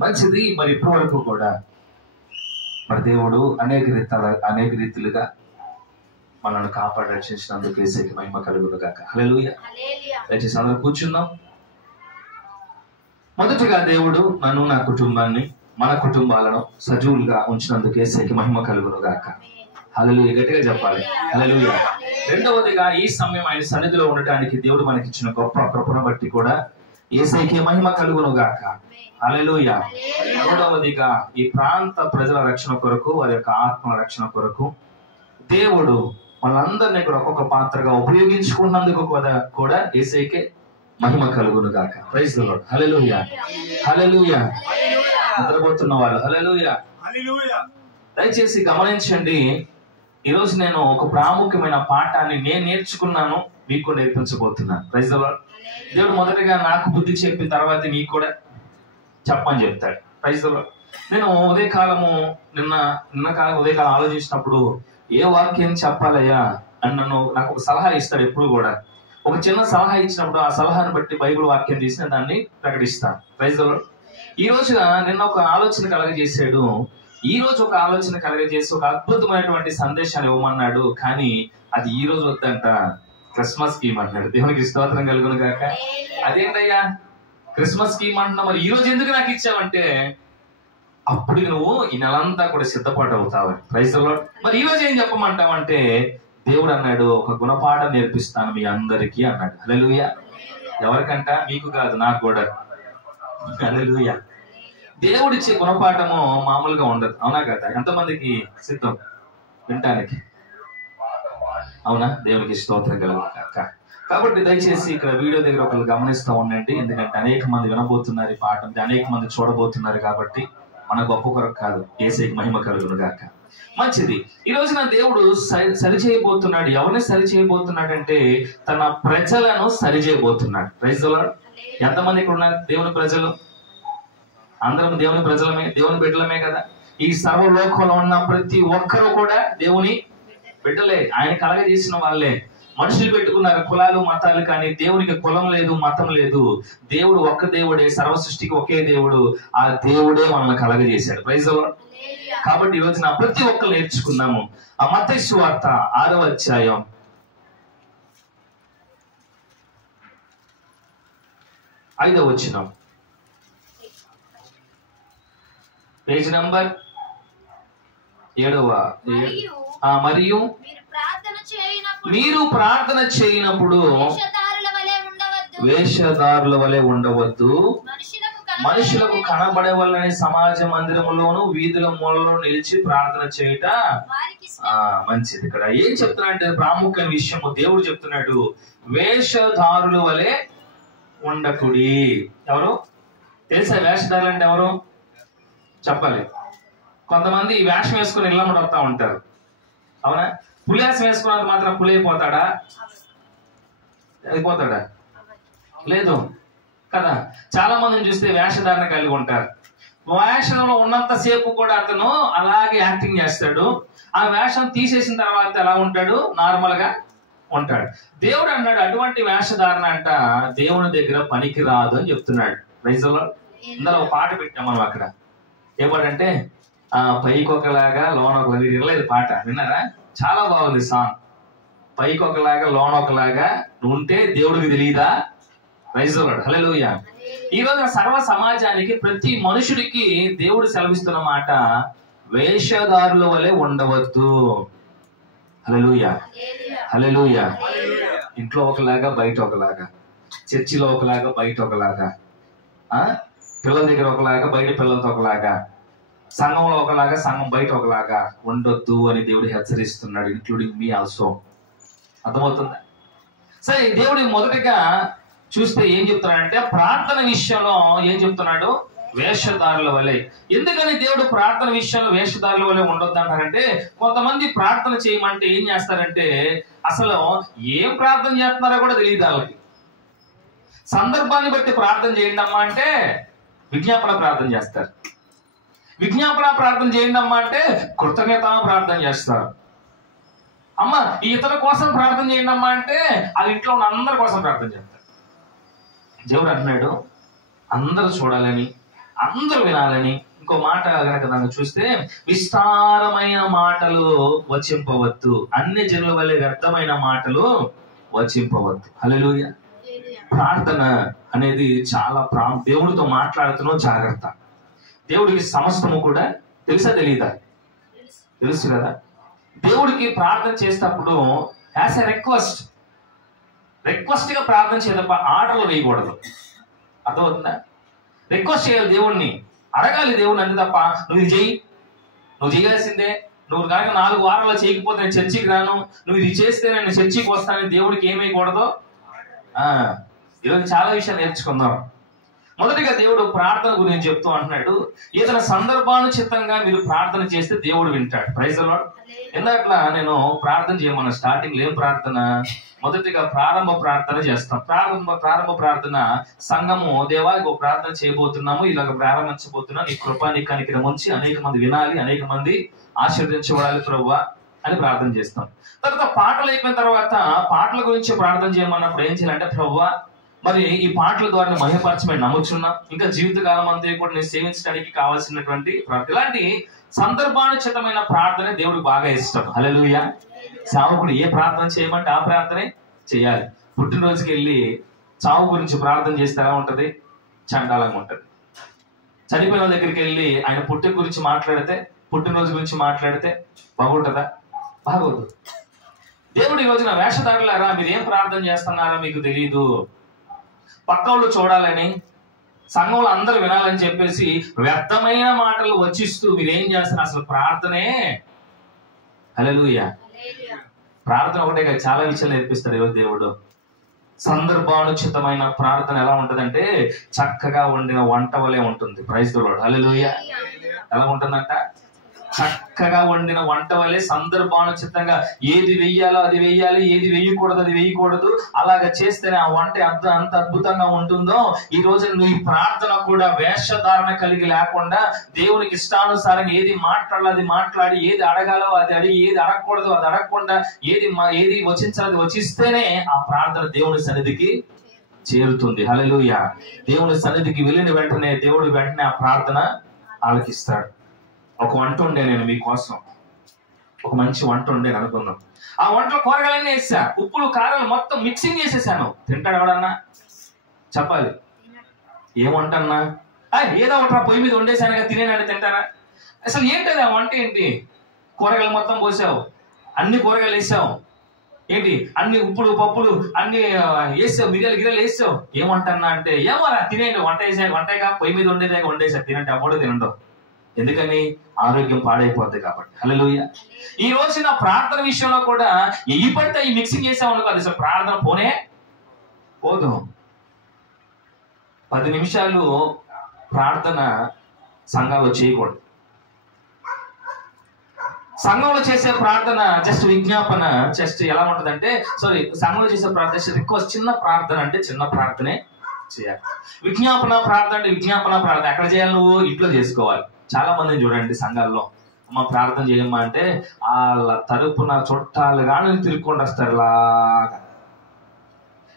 మంచిది. మరి ఇప్పటి వరకు కూడా మరి దేవుడు అనేక రీతిలుగా మనల్ని కాపాడి రక్షించినందుకు యేసుకి మహిమ కలుగును గాక. హల్లెలూయా. దయచేసి అందరూ కూర్చున్నాం. మొదటిగా దేవుడు నన్ను, నా కుటుంబాన్ని, మన కుటుంబాలను సజీవులుగా ఉంచినందుకు యేసుకి మహిమ కలుగును గాక. హల్లెలూయా. గట్టిగా చెప్పాలి హల్లెలూయా. రెండవదిగా ఈ సమయం ఆయన సన్నిధిలో ఉండటానికి దేవుడు మనకిచ్చిన గొప్ప కృపను బట్టి కూడా యేసుకి మహిమ కలుగును గాక. హల్లెలూయా. మూడవదిగా ఈ ప్రాంత ప్రజల రక్షణ కొరకు, వారి యొక్క ఆత్మ రక్షణ కొరకు దేవుడు వాళ్ళందరినీ కూడా ఒక్కొక్క పాత్రగా ఉపయోగించుకున్నందుకు కూడా యేసుకే మహిమ కలుగును గాక. Praise the lord. Hallelujah. Hallelujah. నిద్రపోతున్న వాళ్ళు హల్లెలూయా. దయచేసి గమనించండి. ఈరోజు నేను ఒక ప్రాముఖ్యమైన పాఠాన్ని నేను నేర్చుకున్నాను, మీకు నేర్పించబోతున్నాను. Praise the lord. దేవుడు మొదటగా నాకు బుద్ధి చెప్పిన తర్వాత నీకు కూడా చెప్పని చెప్తాడు. Praise the lord. నేను నిన్న కాలం ఉదయకాలం ఆలోచించినప్పుడు ఏ వాక్యం చెప్పాలయ్యా అని నాకు ఒక సలహా ఇస్తాడు. ఎప్పుడు కూడా ఒక చిన్న సలహా ఇచ్చినప్పుడు ఆ సలహాను బట్టి బైబిల్ వాక్యం తీసిన దాన్ని ప్రకటిస్తాను. Praise the lord. ఈ రోజున నిన్న ఒక ఆలోచన కలగజేశాడు. ఈ రోజు ఒక ఆలోచన కలగజేసి ఒక అద్భుతమైనటువంటి సందేశాన్ని ఇవ్వమన్నాడు. కానీ అది ఈ రోజు వద్దంట, క్రిస్మస్ కి ఇవ్వమన్నాడు. దేవునికి స్తోత్రం కలుగును గాక. అదేంటయ్యా క్రిస్మస్ కి ఇవ్వమంటున్నా, మరి ఈ రోజు ఎందుకు నాకు ఇచ్చావంటే అప్పుడు నువ్వు ఈ నెలంతా కూడా సిద్ధపాటు అవుతావు. Praise the lord. మరి ఈ రోజు ఏం చెప్పమంటావంటే దేవుడు అన్నాడు ఒక గుణపాఠం నేర్పిస్తాను మీ అందరికీ అన్నాడు. హల్లెలూయా. ఎవరికంట? మీకు కాదు, నాకు కూడా. హల్లెలూయా. దేవుడిచ్చే గుణపాఠము మామూలుగా ఉండదు, అవునా కదా? ఎంతమందికి సిద్ధం వినటానికి? అవునా? దేవునికి స్తోత్రం కలుగును గాక. కాబట్టి దయచేసి ఇక్కడ వీడియో దగ్గర ఒకరు గమనిస్తూ ఉండండి. ఎందుకంటే అనేక మంది వినబోతున్నారు ఈ పాఠం, అనేక మంది చూడబోతున్నారు. కాబట్టి మన గొప్ప కొరకు కాదు, యేసుకి మహిమ కలుగును గాక. మంచిది. ఈ రోజున దేవుడు సరిచేయబోతున్నాడు. ఎవరిని సరిచేయబోతున్నాడంటే తన ప్రజలను సరిచేయబోతున్నాడు. Praise the lord. ఎంతమంది ఇక్కడ ఉన్నారు దేవుని ప్రజలు? అందరం దేవుని ప్రజలమే, దేవుని బిడ్డలమే కదా. ఈ సర్వలోకంలో ఉన్న ప్రతి ఒక్కరూ కూడా దేవుని బిడ్డలే, ఆయన కలగజేసిన వాళ్ళే. మనుషులు పెట్టుకున్నారు కులాలు మతాలు, కానీ దేవునికి కులం లేదు, మతం లేదు. దేవుడు ఒక్క దేవుడే, సర్వ సృష్టికి ఒకే దేవుడు. ఆ దేవుడే మనల్ని కలగజేశాడు. Praise the lord. కాబట్టి ఈ రోజున ప్రతి ఒక్కరు నేర్చుకున్నాము. ఆ మత్తయి సువార్త 6వ అధ్యాయం 5వ వచనం, పేజ్ నంబర్ 7వ. మరియు మీరు ప్రార్థన చేయనప్పుడు వేషధారుల వలె ఉండవద్దు, మనుషులకు కనబడే వల్లనే సమాజ మందిరములోను వీధుల మూలలో నిలిచి ప్రార్థన చేయుట మంచిది. ఇక్కడ ఏం చెప్తున్నాడంటే ప్రాముఖ్యమైన విషయము దేవుడు చెప్తున్నాడు, వేషధారుల వలె ఉండకుడి. ఎవరు తెలుసా వేషధారులు అంటే ఎవరు? చెప్పాలి. కొంతమంది ఈ వేషం వేసుకుని ఇళ్ళమ్మడి వస్తా ఉంటారు, అవునా? పులివేషం వేసుకున్నంత మాత్రం పులి అయిపోతాడా? అయిపోతాడా? లేదు కదా. చాలా మందిని చూస్తే వేషధారణ కలిగి ఉంటారు. వేషంలో ఉన్నంత సేపు కూడా అతను అలాగే యాక్టింగ్ చేస్తాడు. ఆ వేషం తీసేసిన తర్వాత ఎలా ఉంటాడు? నార్మల్ గా ఉంటాడు. దేవుడు అన్నాడు అటువంటి వేషధారణ అంట దేవుని దగ్గర పనికి రాదు అని చెప్తున్నాడు. Praise the lord. ఇందులో ఒక పాట పెట్టాం మనం అక్కడ. ఏమంటే పైకి ఒకలాగా లోన ఒక, వినలేదు పాట, విన్నారా? చాలా బాగుంది సాంగ్. పైకి ఒకలాగా లోన ఒకలాగా ఉంటే దేవుడికి తెలియదా? Praise the lord. హల్లెలూయా. ఈ రోజు సర్వ సమాజానికి, ప్రతి మనుషుడికి దేవుడు సెలవిస్తున్న మాట, వేషధారుల వలె ఉండవద్దు. హల్లెలూయా. హల్లెలూయా. ఇంట్లో ఒకలాగా బయట ఒకలాగా, చర్చిలో ఒకలాగా బయట ఒకలాగా, పిల్లల దగ్గర ఒకలాగా బయట పిల్లలతో ఒకలాగా, సంఘంలో ఒకలాగా సంఘం బయట ఒకలాగా ఉండొద్దు అని దేవుడు హెచ్చరిస్తున్నాడు. Including me also. అర్థమవుతుందా? సరే, దేవుడు మొదటిగా చూస్తే ఏం చెప్తున్నాడంటే ప్రార్థన విషయంలో ఏం చెప్తున్నాడు? వేషధారుల వలె. ఎందుకని దేవుడు ప్రార్థన విషయంలో వేషధారుల వలె ఉండొద్దు అంటారంటే, కొంతమంది ప్రార్థన చేయమంటే ఏం చేస్తారంటే అసలు ఏం ప్రార్థన చేస్తున్నారో కూడా తెలియదు వాళ్ళకి. సందర్భాన్ని బట్టి ప్రార్థన చేయండి అమ్మా అంటే విజ్ఞాపన ప్రార్థన చేస్తారు. విజ్ఞాపన ప్రార్థన చేయండి అమ్మా అంటే కృతజ్ఞత ప్రార్థన చేస్తారు. అమ్మ ఈ ఇతరుల కోసం ప్రార్థన చేయండి అమ్మా అంటే అది ఇంట్లో ఉన్న అందరి కోసం ప్రార్థన చేస్తారు. దేవుడు అంటున్నాడు అందరూ చూడాలని, అందరూ వినాలని. ఇంకో మాట కనుక దాన్ని చూస్తే, విస్తారమైన మాటలు వచింపవద్దు, అన్ని జనుల వల్లే వ్యర్థమైన మాటలు వచింపవద్దు. హల్లెలూయా. ప్రార్థన అనేది చాలా దేవుడితో మాట్లాడుతున్నాం, జాగ్రత్త. దేవుడికి సమస్తము కూడా తెలుసా తెలీదా? తెలుసు కదా. దేవుడికి ప్రార్థన చేసేటప్పుడు యాజ్ ఎ రిక్వెస్ట్ గా ప్రార్థన చేయ, ఆర్డర్లు వేయకూడదు. అర్థమవుతుందా? రిక్వెస్ట్ చేయాలి దేవుణ్ణి, అడగాలి దేవుణ్ణి అంతే తప్ప నువ్వు ఇది చెయ్యి, నువ్వు చేయాల్సిందే, నువ్వు కనుక 4 వారాల్లో చేయకపోతే నేను చర్చికి రాను, నువ్వు ఇది చేస్తే నేను చర్చికి వస్తానని దేవుడికి ఏమైకూడదు. ఈరోజు చాలా విషయాలు నేర్చుకుందాం. మొదటిగా దేవుడు ప్రార్థన గురించి చెప్తూ అంటున్నాడు, ఏదైనా సందర్భానుచితంగా మీరు ప్రార్థన చేస్తే దేవుడు వింటాడు. Praise the lord. ఇందాక నేను ప్రార్థన చేయమన్నా, స్టార్టింగ్ ఏం ప్రార్థన? మొదటిగా ప్రారంభ ప్రార్థన చేస్తాం. ప్రారంభ ప్రార్థన సంఘము, దేవా ఒక ప్రార్థన చేయబోతున్నాము, ఇలాగ ప్రారంభించబోతున్నా, నీ కృపా నీ కనికరం ఉంచి అనేక మంది వినాలి, అనేక మంది ఆశీర్వదించబడాలి ప్రభువా అని ప్రార్థన చేస్తాం. తర్వాత పాటలు అయిపోయిన తర్వాత పాటల గురించి ప్రార్థన చేయమన్నప్పుడు ఏం చేయాలంటే, ప్రభువా మరి ఈ పాటల ద్వారా మహిమపరచమని నమ్ముచున్నాం, ఇంకా జీవితకాలం అంతా కూడా నేను సేవించడానికి కావాల్సినటువంటి ప్రార్థన. ఇలాంటి సందర్భానుచితమైన ప్రార్థన దేవుడికి బాగా ఇష్టం. హల్లెలూయా. సేవకుడు ఏ ప్రార్థన చేయమంటే ఆ ప్రార్థనే చేయాలి. పుట్టినరోజుకి వెళ్ళి చావు గురించి ప్రార్థన చేస్తే ఎలా ఉంటది? చండాలంగా ఉంటది. చనిపోయిన దగ్గరికి వెళ్ళి ఆయన పుట్టిన గురించి మాట్లాడితే, పుట్టినరోజు గురించి మాట్లాడితే బాగుంటుందా? బాగోదు. దేవుడు ఈ రోజున వేషధారులారా మీరు ఏం ప్రార్థన చేస్తున్నారో మీకు తెలియదు, పక్క వాళ్ళు చూడాలని, సంఘంలో అందరూ వినాలని చెప్పేసి వ్యర్థమైన మాటలు వచ్చిస్తూ మీరేం చేస్తున్నారు? అసలు ప్రార్థనే. హల్లెలూయా. ప్రార్థన ఒకటే కాదు, చాలా విషయాలు నేర్పిస్తాడు ఈరోజు దేవుడు. సందర్భానుచితమైన ప్రార్థన ఎలా ఉంటదంటే చక్కగా వండిన వంట వలె ఉంటుంది. Praise the lord. హల్లెలూయా. ఎలా ఉంటుందంట? చక్కగా వండిన వంట వలె సందర్భానుచితంగా ఏది వెయ్యాలో అది వెయ్యాలి, ఏది వేయకూడదు అది వేయకూడదు. అలాగ చేస్తేనే ఆ వంట అంత అద్భుతంగా ఉంటుందో, ఈ రోజు నువ్వు ఈ ప్రార్థన కూడా వేషధారణ కలిగి లేకుండా దేవునికి ఇష్టానుసారంగా ఏది మాట్లాడాలో అది మాట్లాడి, ఏది అడగాలో అది అడిగి, ఏది అడగకూడదు అది అడగకుండా, ఏది వచించాలో వచిస్తేనే ఆ ప్రార్థన దేవుని సన్నిధికి చేరుతుంది. హల్లెలూయా. దేవుని సన్నిధికి వెళ్ళిన వెంటనే దేవుడు వెంటనే ఆ ప్రార్థన ఆలకిస్తాడు. ఒక వంట ఉండే నేను మీకోసం, ఒక మంచి వంట ఉండే అనుకుందాం. ఆ వంటలో కూరగాయలన్నీ వేసా, ఉప్పులు కారాలు మొత్తం మిక్సింగ్ చేసేసాను. తింటాడు ఎవడన్నా? చెప్పాలి. ఏం వంట అన్నా? ఏదో ఒకటి పొయ్యి మీద వండేసానుగా తినేనంటే తింటారా? అసలు ఏంటది ఆ వంట? ఏంటి? కూరగాయలు మొత్తం పోసావు, అన్ని కూరగాయలు వేసావు, ఏంటి అన్ని ఉప్పులు పప్పులు అన్ని వేసావు, మిరియాలు గిన్నెలు వేసావు. ఏం వంట అన్నా అంటే, ఏమో తినేయండి, వంట వేసాను, వంటగా పొయ్యి మీద వండేదాకా వండేసా, తినంటే అప్పుడు తినండు. ఎందుకని? ఆరోగ్యం పాడైపోద్ది కాబట్టి. హల్లెలూయా. ఈ రోజున ప్రార్థన విషయంలో కూడా ఏ పడితే ఈ మిక్సింగ్ చేసామనుకో, అది అసలు ప్రార్థన పోదు. 10 నిమిషాలు ప్రార్థన సంఘంలో చేయకూడదు. సంఘంలో చేసే ప్రార్థన జస్ట్ విజ్ఞాపన, జస్ట్ ఎలా ఉంటదంటే, సంఘంలో చేసే ప్రార్థన రిక్వెస్ట్, చిన్న ప్రార్థన అంటే చిన్న ప్రార్థనే చేయాలి. విజ్ఞాపన ప్రార్థన అంటే విజ్ఞాపన ప్రార్థన ఎక్కడ చేయాలి? నువ్వు ఇంట్లో చేసుకోవాలి. చాలా మందిని చూడండి సంఘాల్లో, అమ్మ ప్రార్థన చేయమ్మా అంటే వాళ్ళ తరపున చుట్టాలు కానీ తిరుక్కొని వస్తారు లాగా.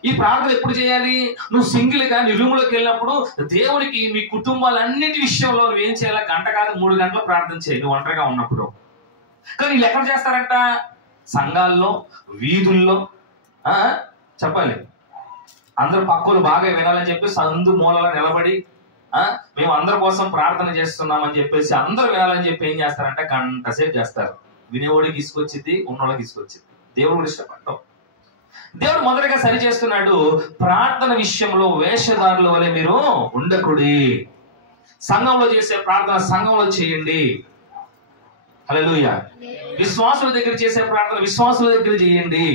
ఈ ప్రార్థన ఎప్పుడు చేయాలి? నువ్వు సింగిల్ గా నీ రూమ్ లోకి వెళ్ళినప్పుడు దేవునికి మీ కుటుంబాలన్నిటి విషయంలో నువ్వేం చేయాలి? 1 గంట కాదు 3 గంటలు ప్రార్థన చేయాలి నువ్వు ఒంటరిగా ఉన్నప్పుడు. కానీ వీళ్ళు ఎక్కడ చేస్తారంట? సంఘాల్లో, వీధుల్లో. చెప్పాలి, అందరూ పక్కలు బాగా వినాలని చెప్పి సందు మూలలో నిలబడి మేము అందరి కోసం ప్రార్థన చేస్తున్నామని చెప్పేసి అందరూ వినాలని చెప్పి ఏం చేస్తారంటే 1 గంట సేపు చేస్తారు. వినేవాడికి తీసుకొచ్చింది, ఉన్నోళ్ళకి తీసుకొచ్చింది. దేవుడు కూడా ఇష్టపడ్డాం. దేవుడు మొదటిగా సరి చేస్తున్నాడు, ప్రార్థన విషయంలో వేషధారుల వలె మీరు ఉండకుడి. సంఘంలో చేసే ప్రార్థన సంఘంలో చేయండి. హల్లెలూయా. విశ్వాసుల దగ్గర చేసే ప్రార్థన విశ్వాసుల దగ్గర చేయండి.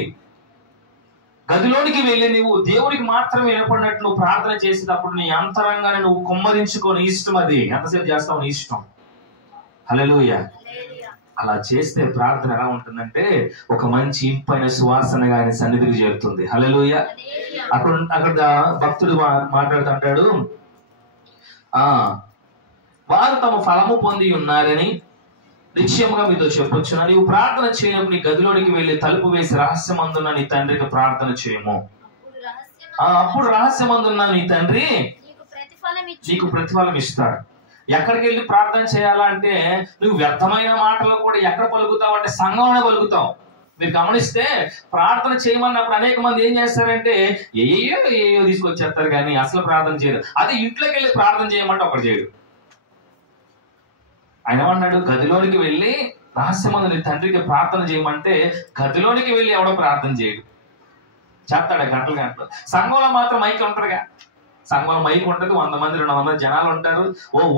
గదిలోనికి వెళ్ళి నువ్వు దేవుడికి మాత్రమే వినపడినట్టు నువ్వు ప్రార్థన చేసేటప్పుడు నీ అంతరంగాన్ని నువ్వు కుమ్మరించుకొని ఇష్టం. అది ఎంతసేపు చేస్తావు? నీ ఇష్టం. హల్లెలూయా. అలా చేస్తే ప్రార్థన ఎలా ఉంటుందంటే ఒక మంచి ఇంపైన సువాసనగా ఆయన సన్నిధికి చేరుతుంది. హల్లెలూయా. అక్కడ భక్తుడు మాట్లాడుతుంటాడు, వారు తమ ఫలము పొంది ఉన్నారని నిశ్చయముగా మీతో చెప్పొచ్చున్నా, నీవు ప్రార్థన చేయనప్పుడు నీ గదిలోనికి వెళ్ళి తలుపు వేసి రహస్యమందున్న నీ తండ్రికి ప్రార్థన చేయము. అప్పుడు రహస్యమందున్న నీ తండ్రి నీకు ప్రతిఫలం ఇస్తాడు. ఎక్కడికి వెళ్ళి ప్రార్థన చేయాలా అంటే నువ్వు వ్యర్థమైన మాటలు కూడా ఎక్కడ పలుకుతావు అంటే సంఘంలోనే పలుకుతావు. మీరు గమనిస్తే ప్రార్థన చేయమన్నప్పుడు అనేక మంది ఏం చేస్తారంటే ఏయో తీసుకొచ్చేస్తారు కానీ అసలు ప్రార్థన చేయరు. అదే ఇంట్లోకి వెళ్ళి ప్రార్థన చేయమంటే ఒకటి చేయడు. ఆయన ఏమన్నాడు, గదిలోనికి వెళ్ళి రహస్యమందు నీ తండ్రికి ప్రార్థన చేయమంటే గదిలోనికి వెళ్ళి ఎవడో ప్రార్థన చేయడు. చేస్తాడు గంటలు. సంఘంలో మాత్రం మైక్ ఉంటారుగా, సంఘంలో మైక్ ఉంటుంది, 100 మంది 200 మంది జనాలు ఉంటారు,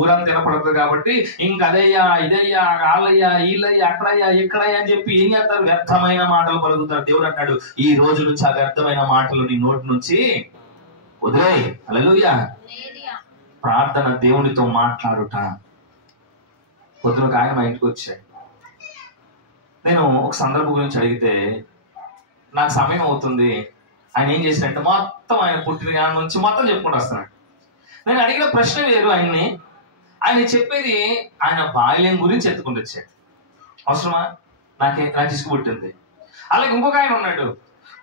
ఊరంతా తినపడుతుంది కాబట్టి ఇంక అదయ్యా ఇదయ్యా వాళ్ళయ్యా వీళ్ళయ్యా అక్కడయ్యా ఇక్కడయ్యా అని చెప్పి ఏం చేస్తారు, వ్యర్థమైన మాటలు పలుకుతారు. దేవుడు అన్నాడు, ఈ రోజు నుంచి ఆ వ్యర్థమైన మాటలు నీ నోటి నుంచి వదిలేయ్. హల్లెలూయా. ప్రార్థన దేవునితో మాట్లాడుట. పొద్దున ఒక ఆయన మా ఇంటికి వచ్చాడు. నేను ఒక సందర్భం గురించి అడిగితే నాకు సమయం అవుతుంది, ఆయన ఏం చేశాడంటే మొత్తం ఆయన పుట్టిన కాడ నుంచి మొత్తం చెప్పుకుంటూ వస్తున్నాడు. నేను అడిగిన ప్రశ్న వేరు ఆయన్ని. ఆయన చెప్పేది ఆయన బాల్యం గురించి ఎత్తుకుంటూ వచ్చాడు. అవసరమా? నాకు ఇసుకు పుట్టింది. అలాగే ఇంకొక ఆయన ఉన్నాడు,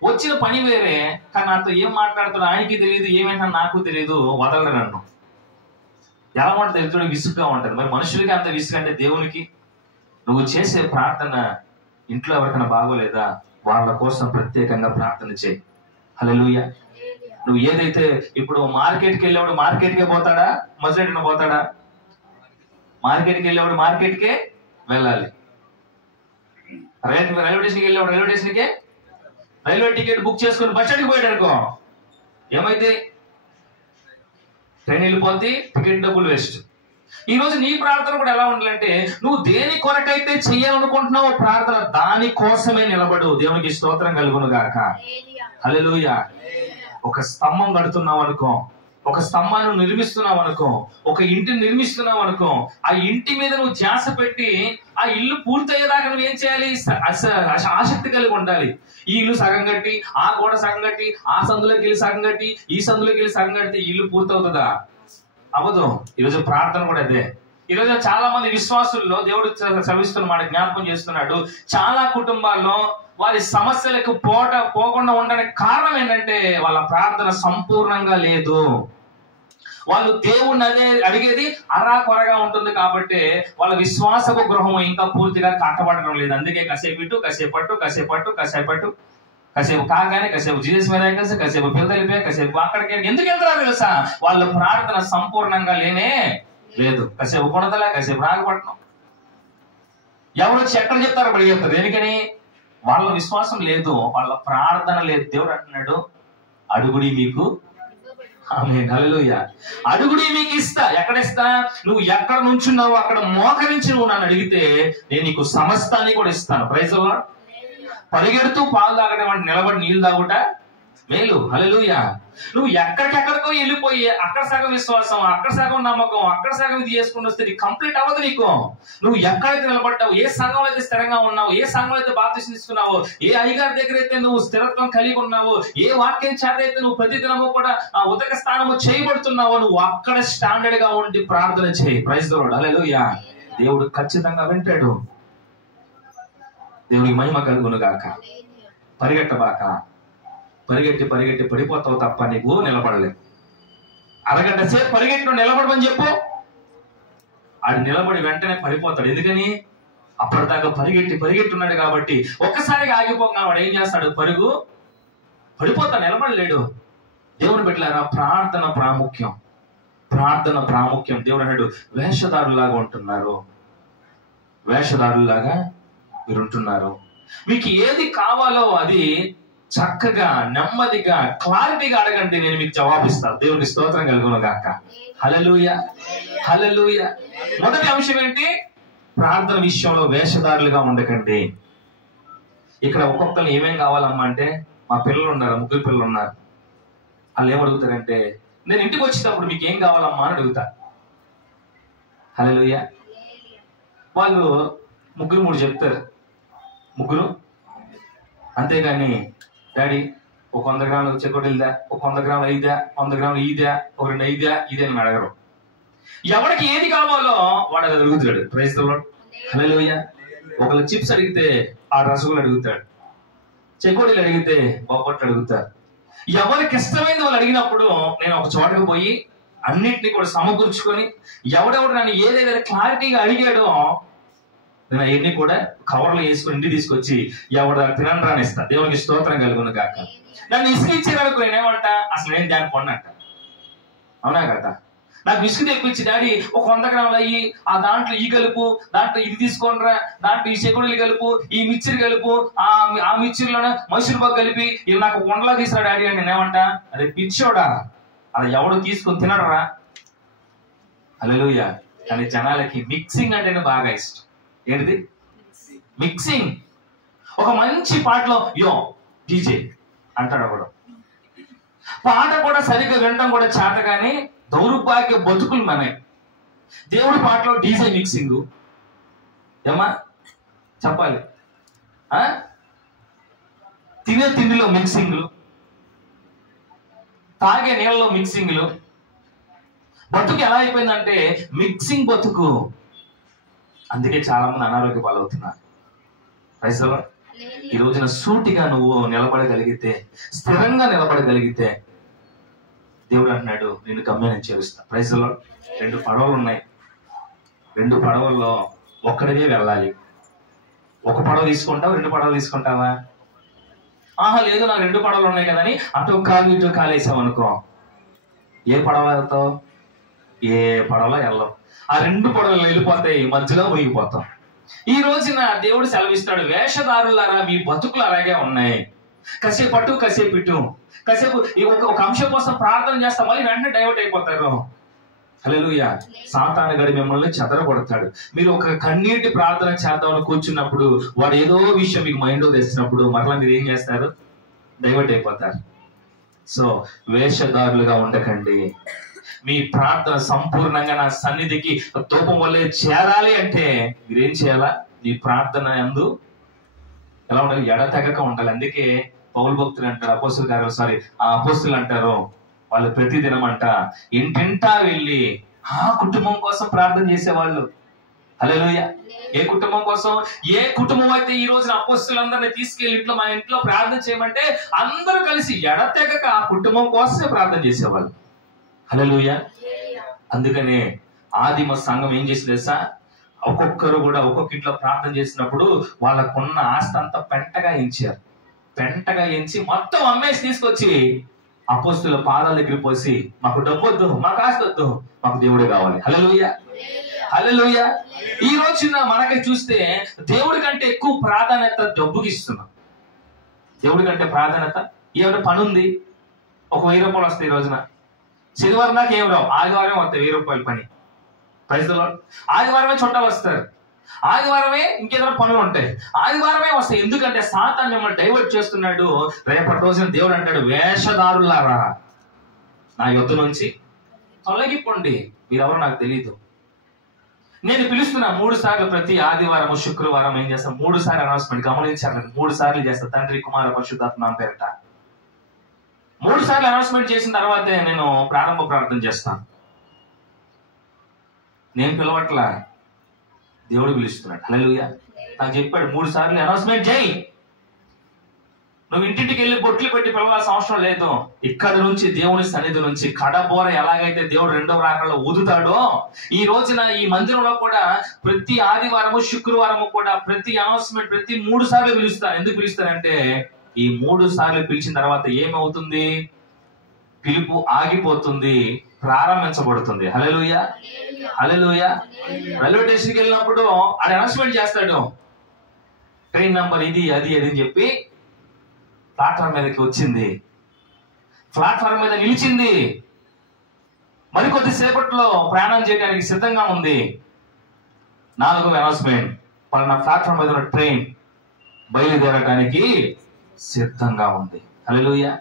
వచ్చిన పని వేరే, కానీ నాతో ఏం మాట్లాడుతాడో ఆయనకి తెలియదు, ఏమైనా నాకు తెలియదు, వదలడు నన్ను. ఎలా ఉంటుంది తెలుసు, విసుగ్గా ఉంటుంది. మరి మనుషులకి అంత విసుగు అంటే దేవునికి? నువ్వు చేసే ప్రార్థన ఇంట్లో ఎవరికైనా బాగోలేదా, వాళ్ళ కోసం ప్రత్యేకంగా ప్రార్థన చేయి. హల్లెలూయా. నువ్వు ఏదైతే ఇప్పుడు మార్కెట్కి వెళ్ళేవాడు మార్కెట్కే పోతాడా, మజిలీడిన పోతాడా? మార్కెట్కి వెళ్ళేవాడు మార్కెట్కే వెళ్ళాలి. రైల్వే స్టేషన్కి వెళ్ళేవాడు రైల్వే స్టేషన్కే, రైల్వే టికెట్ బుక్ చేసుకుని బస్ స్టాండ్కి పోయాడు అనుకో, ఏమైతే ట్రైన్ వెళ్ళిపోతే టికెట్ డబ్బులు వేస్ట్. ఈ రోజు నీ ప్రార్థన కూడా ఎలా ఉండాలంటే, నువ్వు దేని కొరకైతే చెయ్యాలనుకుంటున్నావో ప్రార్థన దాని కోసమే నిలబడు. దేవునికి స్తోత్రం కలుగును గాక. హల్లెలూయా. ఒక స్తంభం కడుతున్నావు అనుకో, ఒక స్తంభాన్ని నిర్మిస్తున్నావు అనుకో, ఒక ఇంటిని నిర్మిస్తున్నావు అనుకో, ఆ ఇంటి మీద నువ్వు ధ్యాస పెట్టి ఆ ఇల్లు పూర్తయ్యేదాకా నువ్వు ఏం చేయాలి, ఆసక్తి కలిగి ఉండాలి. ఈ ఇల్లు సగం కట్టి, ఆ గోడ సగం కట్టి, ఆ సందులోకి వెళ్ళి సగం కట్టి, ఈ సందులోకి వెళ్ళి సగం కడితే ఇల్లు పూర్తవుతుందా? అవ్వదు. ఈరోజు ప్రార్థన కూడా అదే. ఈరోజు చాలా మంది విశ్వాసుల్లో దేవుడు శ్రవిస్తున్నమాట, జ్ఞాపకం చేస్తున్నాడు. చాలా కుటుంబాల్లో వారి సమస్యలకు పోకుండా ఉండడానికి కారణం ఏంటంటే వాళ్ళ ప్రార్థన సంపూర్ణంగా లేదు. వాళ్ళు దేవుణ్ణి అడిగేది అరా కొరగా ఉంటుంది కాబట్టి వాళ్ళ విశ్వాసపు గృహం ఇంకా పూర్తిగా కట్టబడడం లేదు. అందుకే కాసేపు ఇటు, కాసేపు కాగానే కాసేపు జీసస్ మీద కాసేపు పిల్లలు కాసేపు అక్కడికి ఎందుకు వెళ్తారో తెలుసా, వాళ్ళ ప్రార్థన సంపూర్ణంగా లేనే లేదు. కాసేపు కొనదలా, కాసేపు రాగపడటం, ఎవరు వచ్చి ఎక్కడ చెప్తారో అక్కడ చెప్తారు. ఎందుకని? వాళ్ళ విశ్వాసం లేదు, వాళ్ళ ప్రార్థన లేదు. దేవుడు అంటున్నాడు, అడుగుడి మీకు, ఆమేన్, హల్లెలూయా, అడుగుడి మీకు ఇస్తా. ఎక్కడ ఇస్తా? నువ్వు ఎక్కడ నుంచున్నావు అక్కడ మోకరించి నువ్వు నన్ను అడిగితే నేను నీకు సమస్తాన్ని కూడా ఇస్తాను. Praise the lord. పరిగెడుతూ పాలు తాగడం అంటే నిలబడి నీళ్లు తాగుట మేలు. హల్లెలూయా. నువ్వు ఎక్కడికెక్కడికో వెళ్ళిపోయి అక్కడ సగం విశ్వాసం, అక్కడ సగం నమ్మకం, అక్కడ సగం ఇది చేసుకుని వస్తే నీకు కంప్లీట్ అవ్వదు. నీకు నువ్వు ఎక్కడైతే నిలబడ్డావు, ఏ సంఘం అయితే స్థిరంగా ఉన్నావు, ఏ సంఘం అయితే బాప్తిసం తీసుకున్నావో, ఏ అయ్యగారి దగ్గర అయితే నువ్వు స్థిరత్వం కలిగి ఉన్నావు, ఏ వాక్యం చేత అయితే నువ్వు ప్రతిదినము కూడా ఉదక స్థానము చేయబడుతున్నావో, నువ్వు అక్కడ స్టాండర్డ్ గా ఉండి ప్రార్థన చేయి. Praise the lord. హల్లెలూయా. దేవుడు ఖచ్చితంగా వింటాడు. దేవుడికి మహిమ కలుగును గాక. పరిగెట్టబాక. పరిగెట్టి పడిపోతావు తప్ప నీకు నిలబడలేదు. అరగంట సేపు పరిగెట్టు నిలబడమని చెప్పు, ఆడు నిలబడి వెంటనే పడిపోతాడు. ఎందుకని? అప్పటిదాకా పరిగెట్టి ఉన్నాడు కాబట్టి. ఒక్కసారిగా ఆగిపోగా వాడు ఏం చేస్తాడు, పడిపోతాడు, నిలబడలేడు. దేవుని బిడ్డలారా, ప్రార్థన ప్రాముఖ్యం. దేవుడు అన్నాడు, వేషధారులాగా ఉంటున్నారు, వేషధారులాగా మీరు ఉంటున్నారు. మీకు ఏది కావాలో అది చక్కగా నెమ్మదిగా క్లారిటీగా అడగండి, నేను మీకు జవాబిస్తాను. దేవునికి స్తోత్రం కలుగును గాక. హల్లెలూయా, హల్లెలూయా. మొదటి అంశం ఏంటి? ప్రార్థన విషయంలో వేషధారులుగా ఉండకండి. ఇక్కడ ఒక్కొక్కరు ఏమేం కావాలమ్మా అంటే, మా పిల్లలు ఉన్నారు, 3 పిల్లలు ఉన్నారు. వాళ్ళు ఏమడుగుతారంటే, నేను ఇంటికి వచ్చేటప్పుడు మీకు ఏం కావాలమ్మా అని అడుగుతా. హల్లెలూయా. వాళ్ళు 3 చెప్తారు, 3. అంతేగాని డాడీ ఒక 100 గ్రాములు చెక్కటిల్దా, ఒక 100 గ్రాములు అయిదా, 100 గ్రాములు ఈదా, ఒక 2 అయిదా, ఇదే అని అడగరు. ఎవరికి ఏది కావాలో వాడు అది అడుగుతాడు. Praise the lord. హల్లెలూయా. ఒకళ్ళు చిప్స్ అడిగితే ఆ రసగులు అడుగుతాడు, చెకోడీలు అడిగితే బొబ్బట్లు అడుగుతారు. ఎవరికి ఇష్టమైంది వాళ్ళు అడిగినప్పుడు నేను ఒక చోటకు పోయి అన్నిటినీ కూడా సమకూర్చుకొని ఎవడెవడు నన్ను ఏదైతే క్లారిటీగా అడిగాడో నేను అవన్నీ కూడా కవర్లో వేసుకొని ఇంటికి తీసుకొచ్చి ఎవడ తినండి రానిస్తా. దేవునికి స్తోత్రం కలుగును గాక. నన్ను ఇసుక ఇచ్చేవాళ్ళకు నేనేమంట, అసలు నేను దాన్ని కొన్నంట. అవునా కదా? నాకు ఇసుక తెప్పించి డాడీ ఒక 100 గ్రాములు అయ్యి ఆ దాంట్లో ఈ కలుపు, దాంట్లో ఇది తీసుకోనరా, దాంట్లో ఈ చెకుడులు కలుపు, ఈ మిక్చర్ కలుపు, ఆ మిక్చర్లోనే మైసూర్ పాకు కలిపి ఇది నాకు వండలా తీసిరా డాడీ అని నేనేమంట, అదే పిచ్చోడా, అది ఎవడో తీసుకొని తినడరా. హల్లెలూయా. కానీ జనాలకి మిక్సింగ్ అంటేనే బాగా ఇష్టం. ఏంటిది మిక్సింగ్? ఒక మంచి పాటలో యో డీజే అంటాడు ఒకడు. పాట కూడా సరిగ్గా వినడం కూడా చేత, కానీ దౌర్భాగ్య బతుకులు మనమే. దేవుడి పాటలో డీజే మిక్సింగ్ ఏమా చెప్పాలి, తినే తిండిలో మిక్సింగ్లు, తాగే నీళ్ళలో మిక్సింగ్లు. బతుకు ఎలా అయిపోయిందంటే మిక్సింగ్ బతుకు. అందుకే చాలా మంది అనారోగ్య పాలవుతున్నారు. పైసలు ఈ రోజున సూటిగా నువ్వు నిలబడగలిగితే, స్థిరంగా నిలబడగలిగితే దేవుడు అంటున్నాడు నిన్ను గమ్యాన్ని చేరుస్తా. ప్రైజ్లో 2 పడవలు ఉన్నాయి. 2 పడవల్లో ఒక్కడివే వెళ్ళాలి. ఒక పడవ తీసుకుంటావు, 2 పడవలు తీసుకుంటావా? లేదు నాకు 2 పడవలు ఉన్నాయి కదా అని అటు కాలు ఇటు కాలేసావు అనుకో, ఏ పడవ వెళ్తావు? ఏ పడవలో వెళ్ళవు. ఆ 2 పడవలు వెళ్ళిపోతాయి, మధ్యలో మునిగిపోతాం. ఈ రోజున దేవుడు సెలవిస్తాడు, వేషధారులారా మీ బతుకులు అలాగే ఉన్నాయి. కాసేపు అటు కాసేపు ఇటు, కాసేపు ఒక అంశం కోసం ప్రార్థన చేస్తా, మళ్ళీ వెంటనే డైవర్ట్ అయిపోతారు. హల్లెలూయా. సాతాను గడి మిమ్మల్ని చెదరగొడతాడు. మీరు ఒక కన్నీటి ప్రార్థన చేద్దామని కూర్చున్నప్పుడు వాడు ఏదో విషయం మీకు మైండ్ లో తెచ్చినప్పుడు మరలా మీరు ఏం చేస్తారు? డైవర్ట్ అయిపోతారు. సో వేషధారులుగా ఉండకండి. మీ ప్రార్థన సంపూర్ణంగా నా సన్నిధికి తోపం వల్లే చేరాలి అంటే మీరేం చేయాలా? మీ ప్రార్థన యందు ఎలా ఉండాలి? ఎడతెగక ఉండాలి. అందుకే పౌలు భక్తులు అంటారు, అపోస్తులు అంటారు, వాళ్ళు ప్రతిదినం అంట ఇంటింటా వెళ్ళి ఆ కుటుంబం కోసం ప్రార్థన చేసేవాళ్ళు. హల్లెలూయా. ఏ కుటుంబం కోసం? ఏ కుటుంబం అయితే ఈ రోజున అపోస్తులందరినీ తీసుకెళ్లి మా ఇంట్లో ప్రార్థన చేయమంటే అందరూ కలిసి ఎడతెగక ఆ కుటుంబం కోసమే ప్రార్థన చేసేవాళ్ళు. హల్లెలూయా. అందుకనే ఆదిమ సంఘం ఏం చేసింది తెలుసా? ఒక్కొక్కరు కూడా ఒక్కొక్క ఇంట్లో ప్రార్థన చేసినప్పుడు వాళ్ళకున్న ఆస్తి అంతా పెంటగా ఎంచారు. పెంటగా ఎంచి మొత్తం అమ్మేసి తీసుకొచ్చి అపోస్తుల పాదాల దగ్గర పోసి, మాకు డబ్బు వద్దు, మాకు ఆస్తి వద్దు, మాకు దేవుడే కావాలి. హల్లెలూయా. హల్లెలూయా. ఈ రోజున మనకి చూస్తే దేవుడి కంటే ఎక్కువ ప్రాధాన్యత డబ్బుకి ఇస్తున్నాం. దేవుడి కంటే ప్రాధాన్యత. ఏమైనా పని ఉంది, ఒక 1000 రూపాయలు వస్తాయి ఈ రోజున. శనివారం దాకా ఏం రావు, ఆదివారం వస్తాయి 1000 రూపాయల పని. ప్రైజ్లో ఆదివారమే చుట్టాలు వస్తారు, ఆదివారమే ఇంకేదైనా పనులు ఉంటాయి, ఆదివారమే వస్తాయి. ఎందుకంటే సాతాను మిమ్మల్ని డైవర్ట్ చేస్తున్నాడు. రేపటి రోజున దేవుడు అంటాడు, వేషధారులారా నా యొద్ద నుంచి తొలగిపోండి, మీరెవరో నాకు తెలియదు. నేను పిలుస్తున్నా 3 సార్లు, ప్రతి ఆదివారం శుక్రవారం ఏం చేస్తాను? 3 సార్లు అనౌన్స్మెంట్. గమనించాను, 3 సార్లు చేస్తాను. తండ్రి, కుమార, పరిశుద్ధాత్మ నామమున పేరిట 3 సార్లు అనౌన్స్మెంట్ చేసిన తర్వాతే నేను ప్రారంభ ప్రార్థన చేస్తాను. నేను పిలవట్లా, దేవుడు పిలుస్తున్నాడు. హల్లెలూయా. నాకు చెప్పాడు 3 సార్లు అనౌన్స్మెంట్ చేయి. నువ్వు ఇంటింటికి వెళ్ళి బొట్లు పెట్టి పిలవాల్సిన అవసరం లేదు. ఇక్కడ నుంచి దేవుని సన్నిధి నుంచి కడబోర ఎలాగైతే దేవుడు 2వ రాకడలో ఊదుతాడో, ఈ రోజున ఈ మందిరంలో కూడా ప్రతి ఆదివారము శుక్రవారము కూడా ప్రతి అనౌన్స్మెంట్ ప్రతి 3 సార్లు పిలుస్తాను. ఎందుకు పిలుస్తానంటే ఈ 3 సార్లు పిలిచిన తర్వాత ఏమవుతుంది? పిలుపు ఆగిపోతుంది, ప్రారంభించబడుతుంది. హల్లెలూయా. హల్లెలూయా. రైల్వే స్టేషన్కి వెళ్ళినప్పుడు ఆడ అనౌన్స్మెంట్ చేస్తాడు, ట్రైన్ నంబర్ ఇది అది అని చెప్పి ప్లాట్ఫామ్ మీదకి వచ్చింది, ప్లాట్ఫామ్ మీద నిలిచింది, మరికొద్ది సేపట్లో ప్రయాణం చేయడానికి సిద్ధంగా ఉంది. 4వ అనౌన్స్మెంట్, పలానా ప్లాట్ఫామ్ మీద ఉన్న ట్రైన్ బయలుదేరడానికి సిద్ధంగా ఉంది. హల్లెలూయా.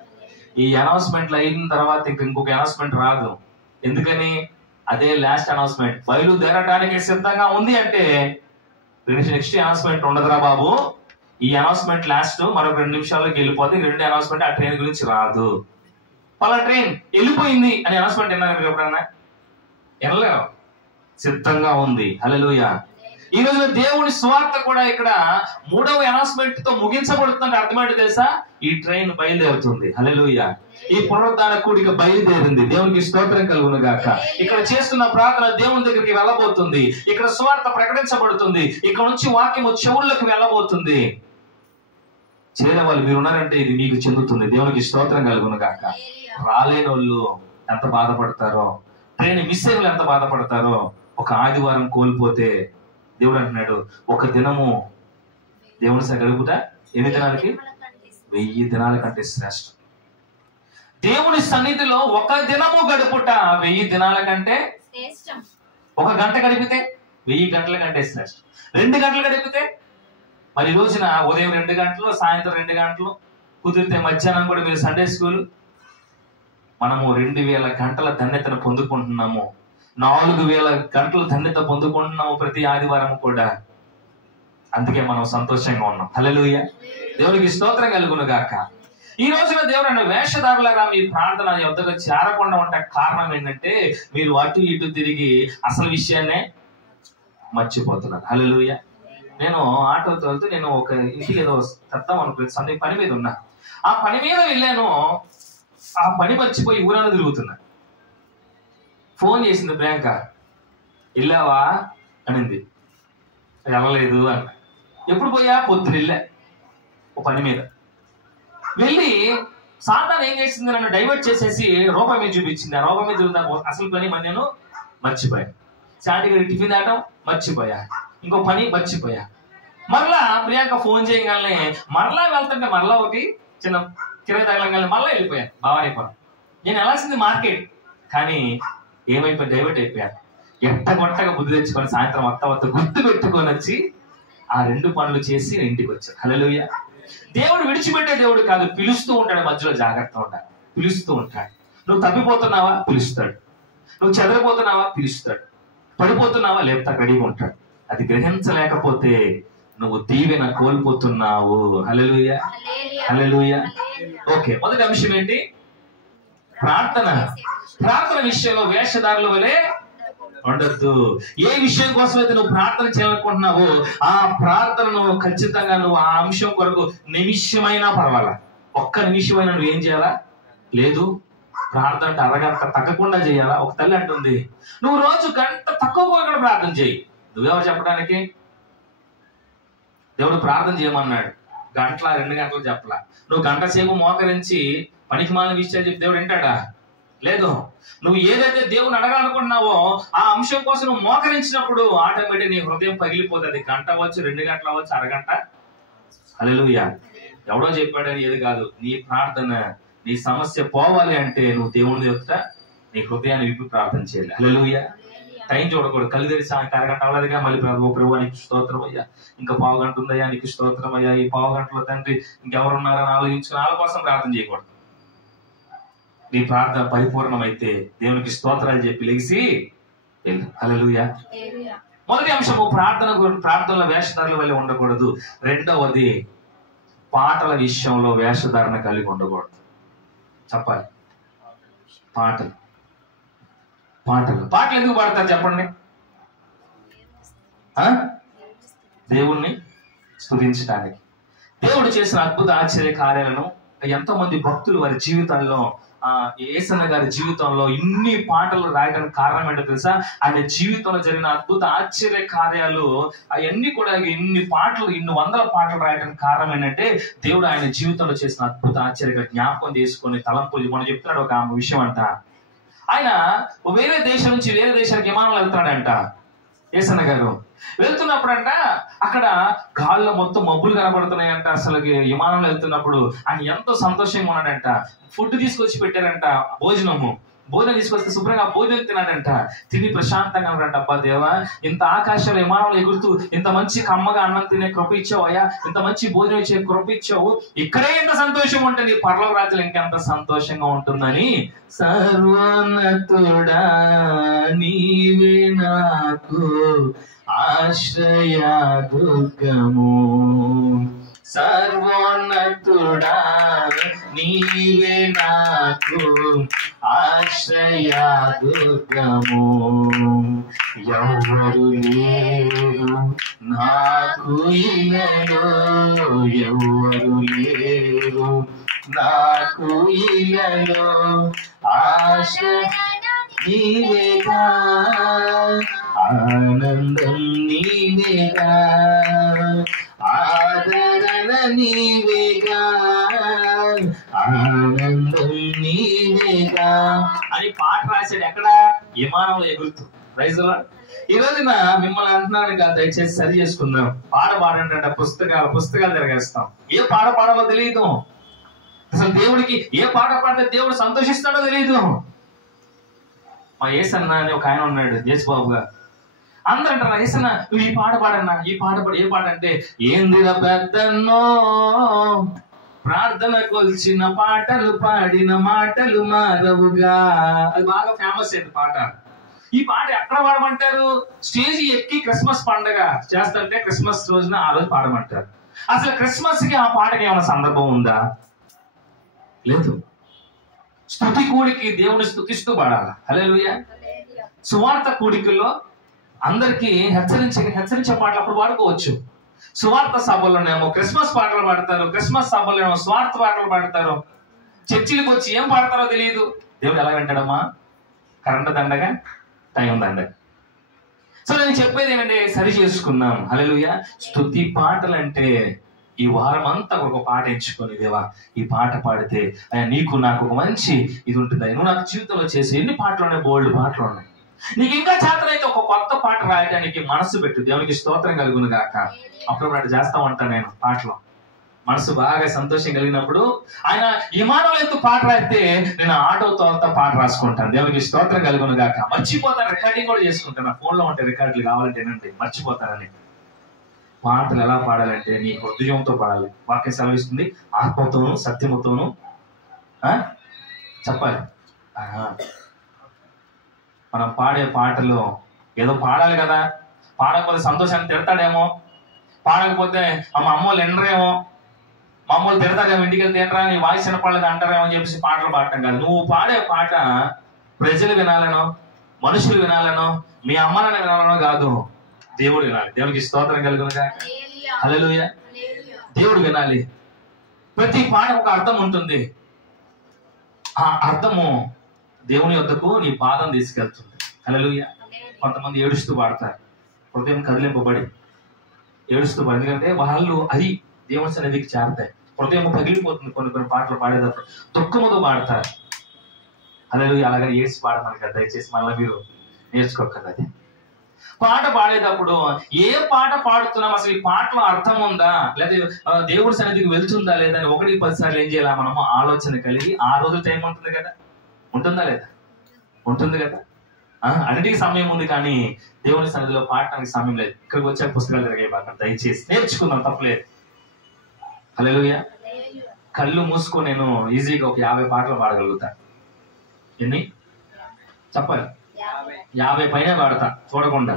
ఈ అనౌన్స్మెంట్లు అయిన తర్వాత ఇంకొక అనౌన్స్మెంట్ రాదు. ఎందుకని? అదే లాస్ట్ అనౌన్స్మెంట్. బయలుదేరడానికి సిద్ధంగా ఉంది అంటే నెక్స్ట్ అనౌన్స్మెంట్ ఉండదురా బాబు, ఈ అనౌన్స్మెంట్ లాస్ట్, మరొక 2 నిమిషాల్లోకి వెళ్ళిపోతే 2 అనౌన్స్మెంట్ ఆ ట్రైన్ గురించి రాదు. పలా ట్రైన్ వెళ్ళిపోయింది అని అనౌన్స్మెంట్ విన్నారు ఎప్పుడన్నా? వెళ్ళలేవు. సిద్ధంగా ఉంది. హల్లెలూయా. ఈ రోజున దేవుని స్వార్థ కూడా ఇక్కడ 3వ అనౌన్స్మెంట్ తో ముగించబడుతుందంటే అర్థమేంటో తెలుసా? ఈ ట్రైన్ బయలుదేరుతుంది. హల్లెలూయా. ఈ పునరుద్ధాన కూడిక బయలుదేరింది. దేవునికి స్తోత్రం కలుగును గాక. ఇక్కడ చేస్తున్న ప్రార్థన దేవుని దగ్గరికి వెళ్ళబోతుంది. ఇక్కడ స్వార్థ ప్రకటించబడుతుంది. ఇక్కడ నుంచి వాక్యము చెవుల్లోకి వెళ్ళబోతుంది. చేరే వాళ్ళు మీరు ఉన్నారంటే ఇది మీకు చెందుతుంది. దేవునికి స్తోత్రం కలుగును గాక. రాలేని వాళ్ళు ఎంత బాధపడతారో, ట్రైన్ మిస్ అయిన వాళ్ళు ఎంత బాధపడతారో. ఒక ఆదివారం కోల్పోతే దేవుడు అంటున్నాడు, ఒక దినము దేవుని గడుపుట ఎన్ని దినాలకి? 1000 దినాల కంటే శ్రేష్టం. దేవుని సన్నిధిలో ఒక దినము గడుపుట 1000 దినాల కంటే శ్రేష్టం. 1 గంట గడిపితే 1000 గంటల కంటే శ్రేష్టం. 2 గంటలు గడిపితే, మరి ఈ రోజున ఉదయం 2 గంటలు, సాయంత్రం 2 గంటలు, కుదిరితే మధ్యాహ్నం కూడా మీరు సండే స్కూల్. మనము 2000 గంటల ధన్యతను పొందుకుంటున్నాము. 4000 గంటల ధన్యత పొందుకుంటున్నాము ప్రతి ఆదివారం కూడా. అందుకే మనం సంతోషంగా ఉన్నాం. హల్లెలూయా. దేవునికి స్తోత్రం కలుగును గాక. ఈ రోజున దేవుడు వేషధారులుగా మీ ప్రార్థన యొద్దకు చేరకుండా ఉంటే కారణం ఏంటంటే మీరు అటు ఇటు తిరిగి అసలు విషయాన్నే మర్చిపోతున్నారు. హల్లెలూయా. నేను ఆటోతో వెళ్తూ నేను ఒక ఇంటికి ఏదో తెద్దాం అనుకుని సందేహం పని మీద ఉన్నా. ఆ పని మీద వెళ్ళాను. ఆ పని మర్చిపోయి ఊరన్నా తిరుగుతున్నా. ఫోన్ చేసింది ప్రియాంక, వెళ్ళావా అనింది. వెళ్ళలేదు అన్న. ఎప్పుడు పోయా? పొద్దున వెళ్ళా ఓ పని మీద. వెళ్ళి సాతాను ఏం చేసింది, నన్ను డైవర్ట్ చేసేసి రూపాయి మీద చూపించింది. ఆ రూపాయి మీద చూద్దాం అసలు పని మరి నేను మర్చిపోయాను. చాటిగా టిఫిన్ దాటం మర్చిపోయా. ఇంకో పని మర్చిపోయా. మరలా ప్రియాంక ఫోన్ చేయగానే మరలా వెళ్తుంటే మరలా ఒకటి చిన్న కిరాయి తగలంగానే మరలా వెళ్ళిపోయాను బావారైపోయాను. నేను వెళ్ళాల్సింది మార్కెట్, కానీ ఏమైపోయి డైవర్ట్ అయిపోయాను. ఎట్టగొట్టగా బుద్ధి తెచ్చుకొని సాయంత్రం వత్త గుర్తు పెట్టుకొని వచ్చి ఆ 2 పనులు చేసి ఇంటికి వచ్చాను. హల్లెలూయా. దేవుడు విడిచిపెట్టే దేవుడు కాదు, పిలుస్తూ ఉంటాడు. మధ్యలో జాగ్రత్త ఉండాలి. పిలుస్తూ ఉంటాడు. నువ్వు తప్పిపోతున్నావా? పిలుస్తాడు. నువ్వు చెదరిపోతున్నావా? పిలుస్తాడు. పడిపోతున్నావా? లేపుతా రెడీగా ఉంటాడు. అది గ్రహించలేకపోతే నువ్వు దీవెన కోల్పోతున్నావు. హల్లెలూయా. హల్లెలూయా. ఓకే, మొదటి అంశం ఏంటి? ప్రార్థన. ప్రార్థన విషయంలో వేషధారుల వలె ఉండద్దు. ఏ విషయం కోసం అయితే నువ్వు ప్రార్థన చేయాలనుకుంటున్నావో ఆ ప్రార్థనను ఖచ్చితంగా నువ్వు ఆ అంశం కొరకు నిమిషమైనా పర్వాలా, ఒక్క నిమిషమైనా నువ్వు ఏం చేయాలా? లేదు, ప్రార్థన అంటే అరగంట తగ్గకుండా చేయాలా? ఒక తల్లి అంటుంది, నువ్వు రోజు గంట తక్కువ కూడా ప్రార్థన చేయి. నువ్వెవరు చెప్పడానికి? దేవుడు ప్రార్థన చేయమన్నాడు. 1 గంట 2 గంటలు చెప్పలా. నువ్వు గంట సేపు మోకరించి పనికి మాలిన విషయాలు చెప్పి దేవుడు వింటాడా? లేదు. నువ్వు ఏదైతే దేవుని అడగాలనుకుంటున్నావో ఆ అంశం కోసం నువ్వు మోకరించినప్పుడు ఆటోమేటిక్ నీ హృదయం పగిలిపోతుంది. గంట అవ్వచ్చు, 2 గంటలు అవ్వచ్చు, అరగంట. హల్లెలూయా. ఎవడో చెప్పాడని ఏది కాదు. నీ ప్రార్థన, నీ సమస్య పోవాలి అంటే నువ్వు దేవుని యొక్క నీ హృదయాన్ని విప్పి ప్రార్థన చేయాలి. హల్లెలూయా. టైం చూడకూడదు. కళ్ళు తెరిచి అరగంట అవ్వలేదుగా మళ్ళీ ప్రభు నీకు స్తోత్రం అయ్యా, ఇంకా 1/2 గంట ఉందయ్యా నీకు స్తోత్రం అయ్యా, ఈ 1/2 గంటలో తండ్రి ఇంకెవరున్నారని ఆలోచించుకుని వాళ్ళ కోసం ప్రార్థన చేయకూడదు. నీ ప్రార్థన పరిపూర్ణమైతే దేవునికి స్తోత్రాలు చెప్పి లెగిసి వెళ్ళు. హల్లెలూయా. మొదటి అంశము ప్రార్థనలో వేషధారుల వల్ల ఉండకూడదు. రెండవది పాటల విషయంలో వేషధారణ కలిగి ఉండకూడదు. చెప్పాలి. పాటలు ఎందుకు పాడతారు చెప్పండి? దేవుణ్ణి స్తుతించడానికి. దేవుడు చేసిన అద్భుత ఆశ్చర్య కార్యాలను ఎంతో మంది భక్తులు వారి జీవితాల్లో, యేసన్న గారి జీవితంలో ఇన్ని పాటలు రాయడానికి కారణం ఏంటో తెలుసా? ఆయన జీవితంలో జరిగిన అద్భుత ఆశ్చర్య కార్యాలు అవన్నీ కూడా ఇన్ని పాటలు, ఇన్ని 100 పాటలు రాయడానికి కారణం ఏంటంటే దేవుడు ఆయన జీవితంలో చేసిన అద్భుత ఆశ్చర్య జ్ఞాపకం చేసుకొని తలంపులు. మనం చెప్తున్నాడు ఒక విషయం అంట. ఆయన వేరే దేశం నుంచి వేరే దేశానికి విమానంలో వెళ్తాడంట. యేసన్న గారు వెళ్తున్నప్పుడంట అక్కడ గాల్లో మొత్తం మబ్బులు కనబడుతున్నాయంట. అసలు విమానంలో వెళ్తున్నప్పుడు ఆయన ఎంతో సంతోషంగా ఉన్నాడంట. ఫుడ్ తీసుకొచ్చి పెట్టారంట, భోజనం తీసుకొస్తే శుభ్రంగా భోజనం తిన్నాడంట. తిని ప్రశాంతంగా ఉన్నాడంట. అబ్బా దేవా, ఇంత ఆకాశంలో విమానంలో ఎగురుతూ ఇంత మంచి కమ్మగా అన్నం తినే కృప ఇచ్చావు అయ్యా, ఇంత మంచి భోజనం ఇచ్చే కృప ఇచ్చావు, ఇక్కడే ఎంత సంతోషం ఉంటుంది, పరలోక రాజ్యంలో ఇంకెంత సంతోషంగా ఉంటుందని. సర్వోన్నతుడా నీవే నాకు ఆశ్రయ దుర్గము, సర్వోన్నతుడా నీవే నాకు ఆశ్రయదుర్గము. ఎవరు లేరు నాకు ఇలలో, ఎవరు లేరు నాకు ఇలలో, ఆశ్రయ నీవేగా, ఆనందం నీవేగా, ఆదరణ నీవేగా, ఆనందం నీవేగా అని పాట రాశాడు. ఎక్కడ? విమానంలో ఎగురుతూ. Praise lord. ఈ రోజున మిమ్మల్ని అంటున్నాను కదా, దయచేసి సరి చేసుకుందాం. పాట పాడంటే పుస్తకాలు తిరగేస్తాం. ఏ పాట పాడాలో తెలియదు. అసలు దేవుడికి ఏ పాట పాడితే దేవుడు సంతోషిస్తాడో తెలియదు. మా యేసన్న అని ఒక ఆయన ఉన్నాడు, యేసుబాబు గారు. అందరూ అంటారు, యేసన్న నువ్వు ఈ పాట పాడన్నా, ఈ పాట పాడు. ఏ పాట అంటే, ఏందిరా పెద్దన్నో ప్రార్థన కొల్చిన పాటలు పాడిన మాటలు మారవుగా. అది బాగా ఫేమస్ అయింది పాట. ఈ పాట ఎక్కడ పాడమంటారు? స్టేజ్ ఎక్కి క్రిస్మస్ పండుగ చేస్తుంటే క్రిస్మస్ రోజున ఆ రోజు పాడమంటారు. అసలు క్రిస్మస్ కి ఆ పాటకి ఏమైనా సందర్భం ఉందా? లేదు. స్తుతి కూడికి దేవుని స్తుతిస్తూ పాడాలి. హల్లెలూయా. సువార్త కూడికల్లో అందరికీ హెచ్చరించే పాటలు అప్పుడు పాడుకోవచ్చు. సువార్త సభల్లోనేమో క్రిస్మస్ పాటలు పాడతారు, క్రిస్మస్ సభల్లోనేమో స్వార్థ పాటలు పాడతారు. చర్చిలకు వచ్చి ఏం పాడతారో తెలియదు. దేవుడు ఎలా వింటాడమ్మా? కరెంట్ దండగా, టైం దండగా. సో నేను చెప్పేది ఏంటంటే, సరి చేసుకుందాం. హల్లెలూయా. స్తుతి పాటలు అంటే ఈ వారం అంతా ఒక పాట ఎంచుకొని, దేవా ఈ పాట పాడితే నీకు నాకు ఒక మంచి ఇది ఉంటుంది. నువ్వు నాకు జీవితంలో చేసి ఎన్ని పాటలు ఉన్నాయి, బోల్డ్ పాటలు ఉన్నాయి. నీకు ఇంకా చేతనైతే ఒక కొత్త పాట రాయడానికి మనసు పెట్టు. దేవునికి స్తోత్రం కలుగును గాక. అప్పుడు అటు చేస్తా ఉంటాను నేను పాటలో. మనసు బాగా సంతోషం కలిగినప్పుడు ఆయన విమానంలో ఎత్తు పాట రాయితే నేను ఆటోతో అంతా పాట రాసుకుంటాను. దేవునికి స్తోత్రం కలుగును గాక. మర్చిపోతాను, రికార్డింగ్ కూడా చేసుకుంటాను. నా ఫోన్లో ఉంటే రికార్డులు కావాలంటే ఏంటంటే మర్చిపోతానని. పాటలు ఎలా పాడాలంటే నీ హృదయంతో పాడాలి. వాక్యం సెలవిస్తుంది, ఆత్మతోను సత్యముతోను చెప్పాలి. మనం పాడే పాటలో ఏదో పాడాలి కదా. పాడకపోతే సంతోషాన్ని తిడతాడేమో, పాడకపోతే మా అమ్మోళ్ళు ఎండరేమో, మా అమ్మోళ్ళు తిడతారేమో, ఇంటికి వెళ్తే ఏంట్రా నీ వాయిస్ వినపడలేదు అంటారేమో అని చెప్పేసి పాటలు పాడటం కాదు. నువ్వు పాడే పాట ప్రజలు వినాలనో, మనుషులు వినాలనో, మీ అమ్మలను వినాలనో కాదు, దేవుడు వినాలి. దేవునికి స్తోత్రం కలుగునుగా. హల్లెలూయా. దేవుడు వినాలి. ప్రతి పాట ఒక అర్థం ఉంటుంది. ఆ అర్థము దేవుని వద్దకు నీ పాదం తీసుకెళ్తుంది. హల్లెలూయా. కొంతమంది ఏడుస్తూ పాడతారు, హృదయం కదిలింపబడి ఏడుస్తూ పాడు. ఎందుకంటే వాళ్ళు అది దేవుని సన్నిధికి చేరతాయి. హృదయం పగిలిపోతుంది కొన్ని పాటలు పాడేటప్పుడు. దుఃఖముతో పాడతారు. హల్లెలూయా. అలాగే ఏడ్చి పాడమని కదా దయచేసి మళ్ళీ మీరు నేర్చుకోకదా. అది పాట పాడేటప్పుడు ఏ పాట పాడుతున్నాం, అసలు ఈ పాటలో అర్థం ఉందా, లేదా దేవుడి సన్నిధికి వెళ్తుందా లేదా అని 1-10 సార్లు ఏం చేయాలి మనము ఆలోచన కలిగి. ఆ రోజు టైం ఉంటుంది కదా, ఉంటుందా లేదా? ఉంటుంది కదా. అన్నిటికీ సమయం ఉంది, కానీ దేవుని సన్నిధిలో పాడటానికి సమయం లేదు. ఇక్కడికి వచ్చే పుస్తకాలు తిరిగే బాగా దయచేసి నేర్చుకుందాం, తప్పలేదు. హల్లెలూయా. కళ్ళు మూసుకొని నేను ఈజీగా ఒక 50 పాటలు పాడగలుగుతాను. ఎన్ని చెప్పాలి? 50 పైన పాడతా చూడకుండా.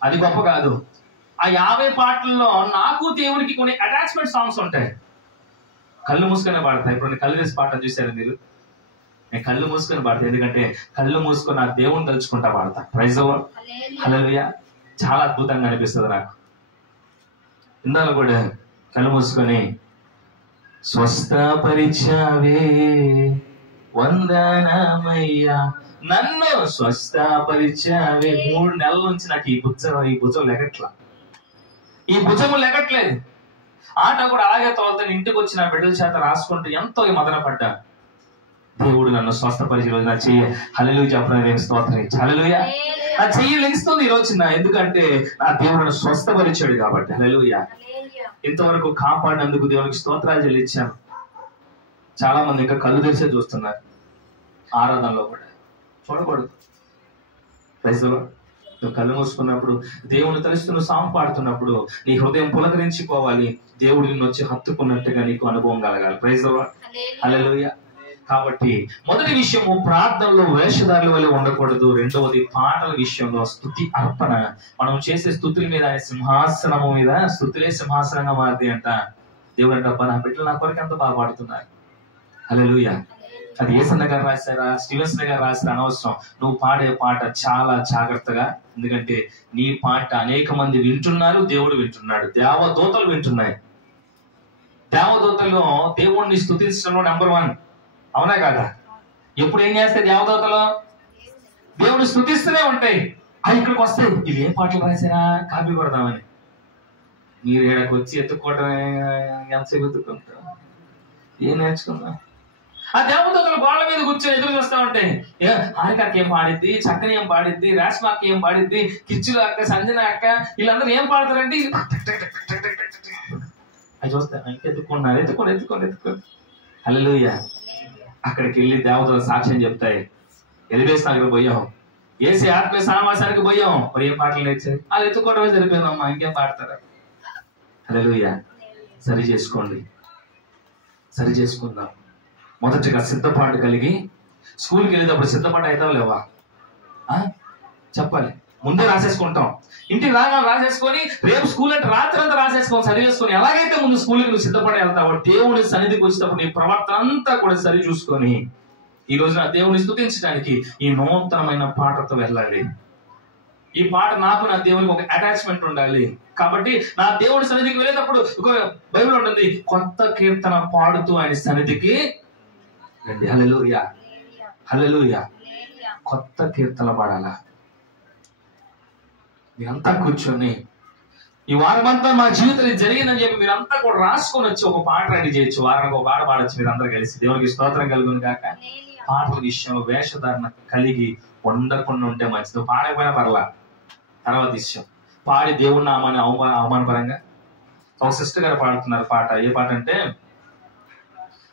అది గొప్ప కాదు. ఆ 50 పాటల్లో నాకు దేవునికి కొన్ని అటాచ్మెంట్ సాంగ్స్ ఉంటాయి. కళ్ళు మూసుకొని పాడతా. ఇప్పుడు నేను కళ్ళు తీసి పాట చూశారు మీరు? నేను కళ్ళు మూసుకొని పాడతా. ఎందుకంటే కళ్ళు మూసుకొని నా దేవుని తలుచుకుంటా పాడతా. Praise the lord. హల్లెలూయా. చాలా అద్భుతంగా అనిపిస్తుంది నాకు. ఇందాక కూడా కళ్ళు మూసుకొని స్వస్థపరిచావే వందనమయ్యా, నన్ను స్వస్థపరిచావే. 3 నెలల నుంచి నాకు ఈ భుజం లెగట్లా, ఈ భుజము లెగట్లేదు. ఆట కూడా అలాగే తోలుతాను. ఇంటికి వచ్చి నా బిడ్డల చేత రాసుకుంటూ ఎంతో మదన పడ్డా. దేవుడు నన్ను స్వస్థపరిచే రోజు నా చెయ్యి హల్లెలూయా చెప్పడానికి స్తోత్రం. హల్లెలూయా. నా చెయ్యి లెగిస్తుంది ఈ రోజున, ఎందుకంటే నా దేవుడు నన్ను స్వస్థపరిచాడు కాబట్టి. హల్లెలూయా. ఇంతవరకు కాపాడినందుకు దేవునికి స్తోత్రాలు చెల్లించాను. చాలా మంది ఇంకా కళ్ళు తెరిచే చూస్తున్నారు. ఆరాధనలో కూడా చూడకూడదు. Praise the lord. నువ్వు కళ్ళు మూసుకున్నప్పుడు దేవుని తలుస్తూ నువ్వు సాంగ్ పాడుతున్నప్పుడు నీ హృదయం పులకరించిపోవాలి. దేవుడు నిన్ను వచ్చి హత్తుకున్నట్టుగా నీకు అనుభవం కలగాలి. Praise the lord. హల్లెలూయా. కాబట్టి మొదటి విషయము ప్రార్థనలో వేషధారుల వల్ల ఉండకూడదు. రెండవది పాటల విషయంలో స్తుతి అర్పణ. మనం చేసే స్తుతుల మీద సింహాసనము మీద స్తుతులే సింహాసనంగా మారింది అంట. దేవుడు అంటే అబ్బా నా బిడ్డలు నా కొరకు ఎంత బాగా పాడుతున్నారు. హల్లెలూయా. అది యేసన్న గారు రాశారా, స్టీవెన్సన్ గారు రాశారా అనవసరం. నువ్వు పాడే పాట చాలా జాగ్రత్తగా, ఎందుకంటే నీ పాట అనేక మంది వింటున్నారు, దేవుడు వింటున్నాడు, దేవదూతలు వింటున్నాయి. దేవదూతలు దేవుణ్ణి స్తుతించడంలో నెంబర్ 1, అవునా కాదా? ఎప్పుడు ఏం చేస్తాయి దేవదూతలు? దేవుడిని స్తుతిస్తూనే ఉంటాయి. ఇక్కడికి వస్తాయి, ఇవి ఏ పాటలు రాశారా కాపీ కొడదామని. మీరు ఏడకి వచ్చి ఎత్తుక్కోవడం ఎంతసేపు ఎత్తుక్కుంటారు? ఏం నేర్చుకుందాం? ఆ దేవదూతలు గోళ్ళ మీద కూర్చొని ఎదురు చూస్తూ ఉంటాయి. హారికక్క ఏం పాడిద్ది, చక్కని ఏం పాడిద్ది, రేష్మక్క ఏం పాడిద్ది, కిచ్చుల అక్క, సంజన అక్క, వీళ్ళందరూ ఏం పాడతారంటే అది చూస్తా. ఎత్తుకున్నారు, ఎత్తుకోండి. హల్లెలూయా. అక్కడికి వెళ్ళి దేవతల సాక్ష్యం చెప్తాయి. ఎలివేస్ నగర్ పోయాం, ఏసీ ఆత్మీయ సమావేశానికి పోయాం, మరి ఏం పాటలు నేర్చారు? అది ఎత్తుకోవడమే సరిపోయిందమ్మా, ఇంకేం పాడతారా? హల్లెలూయా. సరి చేసుకుందాం. మొదటిగా సిద్ధపాటు కలిగి స్కూల్కి వెళ్ళేటప్పుడు సిద్ధపాటు అవుతావు లేవా? చెప్పాలి. ముందే రాసేసుకుంటాం, ఇంటికి రాగా రాసేసుకొని, రేపు స్కూల్ అంటే రాత్రి అంతా రాసేసుకొని చదివేసుకొని, ఎలాగైతే ముందు స్కూల్కి నువ్వు సిద్ధపడి వెళ్తావు, దేవుని సన్నిధికి వచ్చేటప్పుడు నీ ప్రవర్తన అంతా కూడా సరి చూసుకొని ఈ రోజున దేవుని స్తుతించడానికి ఈ నూతనమైన పాటతో వెళ్ళాలి. ఈ పాట నాకు నా దేవునికి ఒక అటాచ్మెంట్ ఉండాలి. కాబట్టి నా దేవుడి సన్నిధికి వెళ్ళేటప్పుడు ఒక బైబిల్ ఉంటుంది, కొత్త కీర్తన పాడుతూ ఆయన సన్నిధికి రండి. హల్లెలూయా, హల్లెలూయా. కొత్త కీర్తన పాడాలా? మీరంతా కూర్చొని ఈ వారమంతా మా జీవితంలో జరిగిందని చెప్పి మీరంతా కూడా రాసుకొని వచ్చి ఒక పాట రెడీ చేయొచ్చు. వారానికి ఒక పాట పాడొచ్చు మీరందరూ కలిసి. దేవునికి స్తోత్రం కలుగును గాక. పాటల విషయంలో వేషధారణ కలిగి ఉండకుండా ఉంటే మంచిది. పాడకపోయినా పర్లా, తర్వాత విషయం. పాడి దేవుడి నామాన్ని అవమానపరంగా ఒక సిస్టర్ గారు పాడుతున్నారు పాట. ఏ పాట అంటే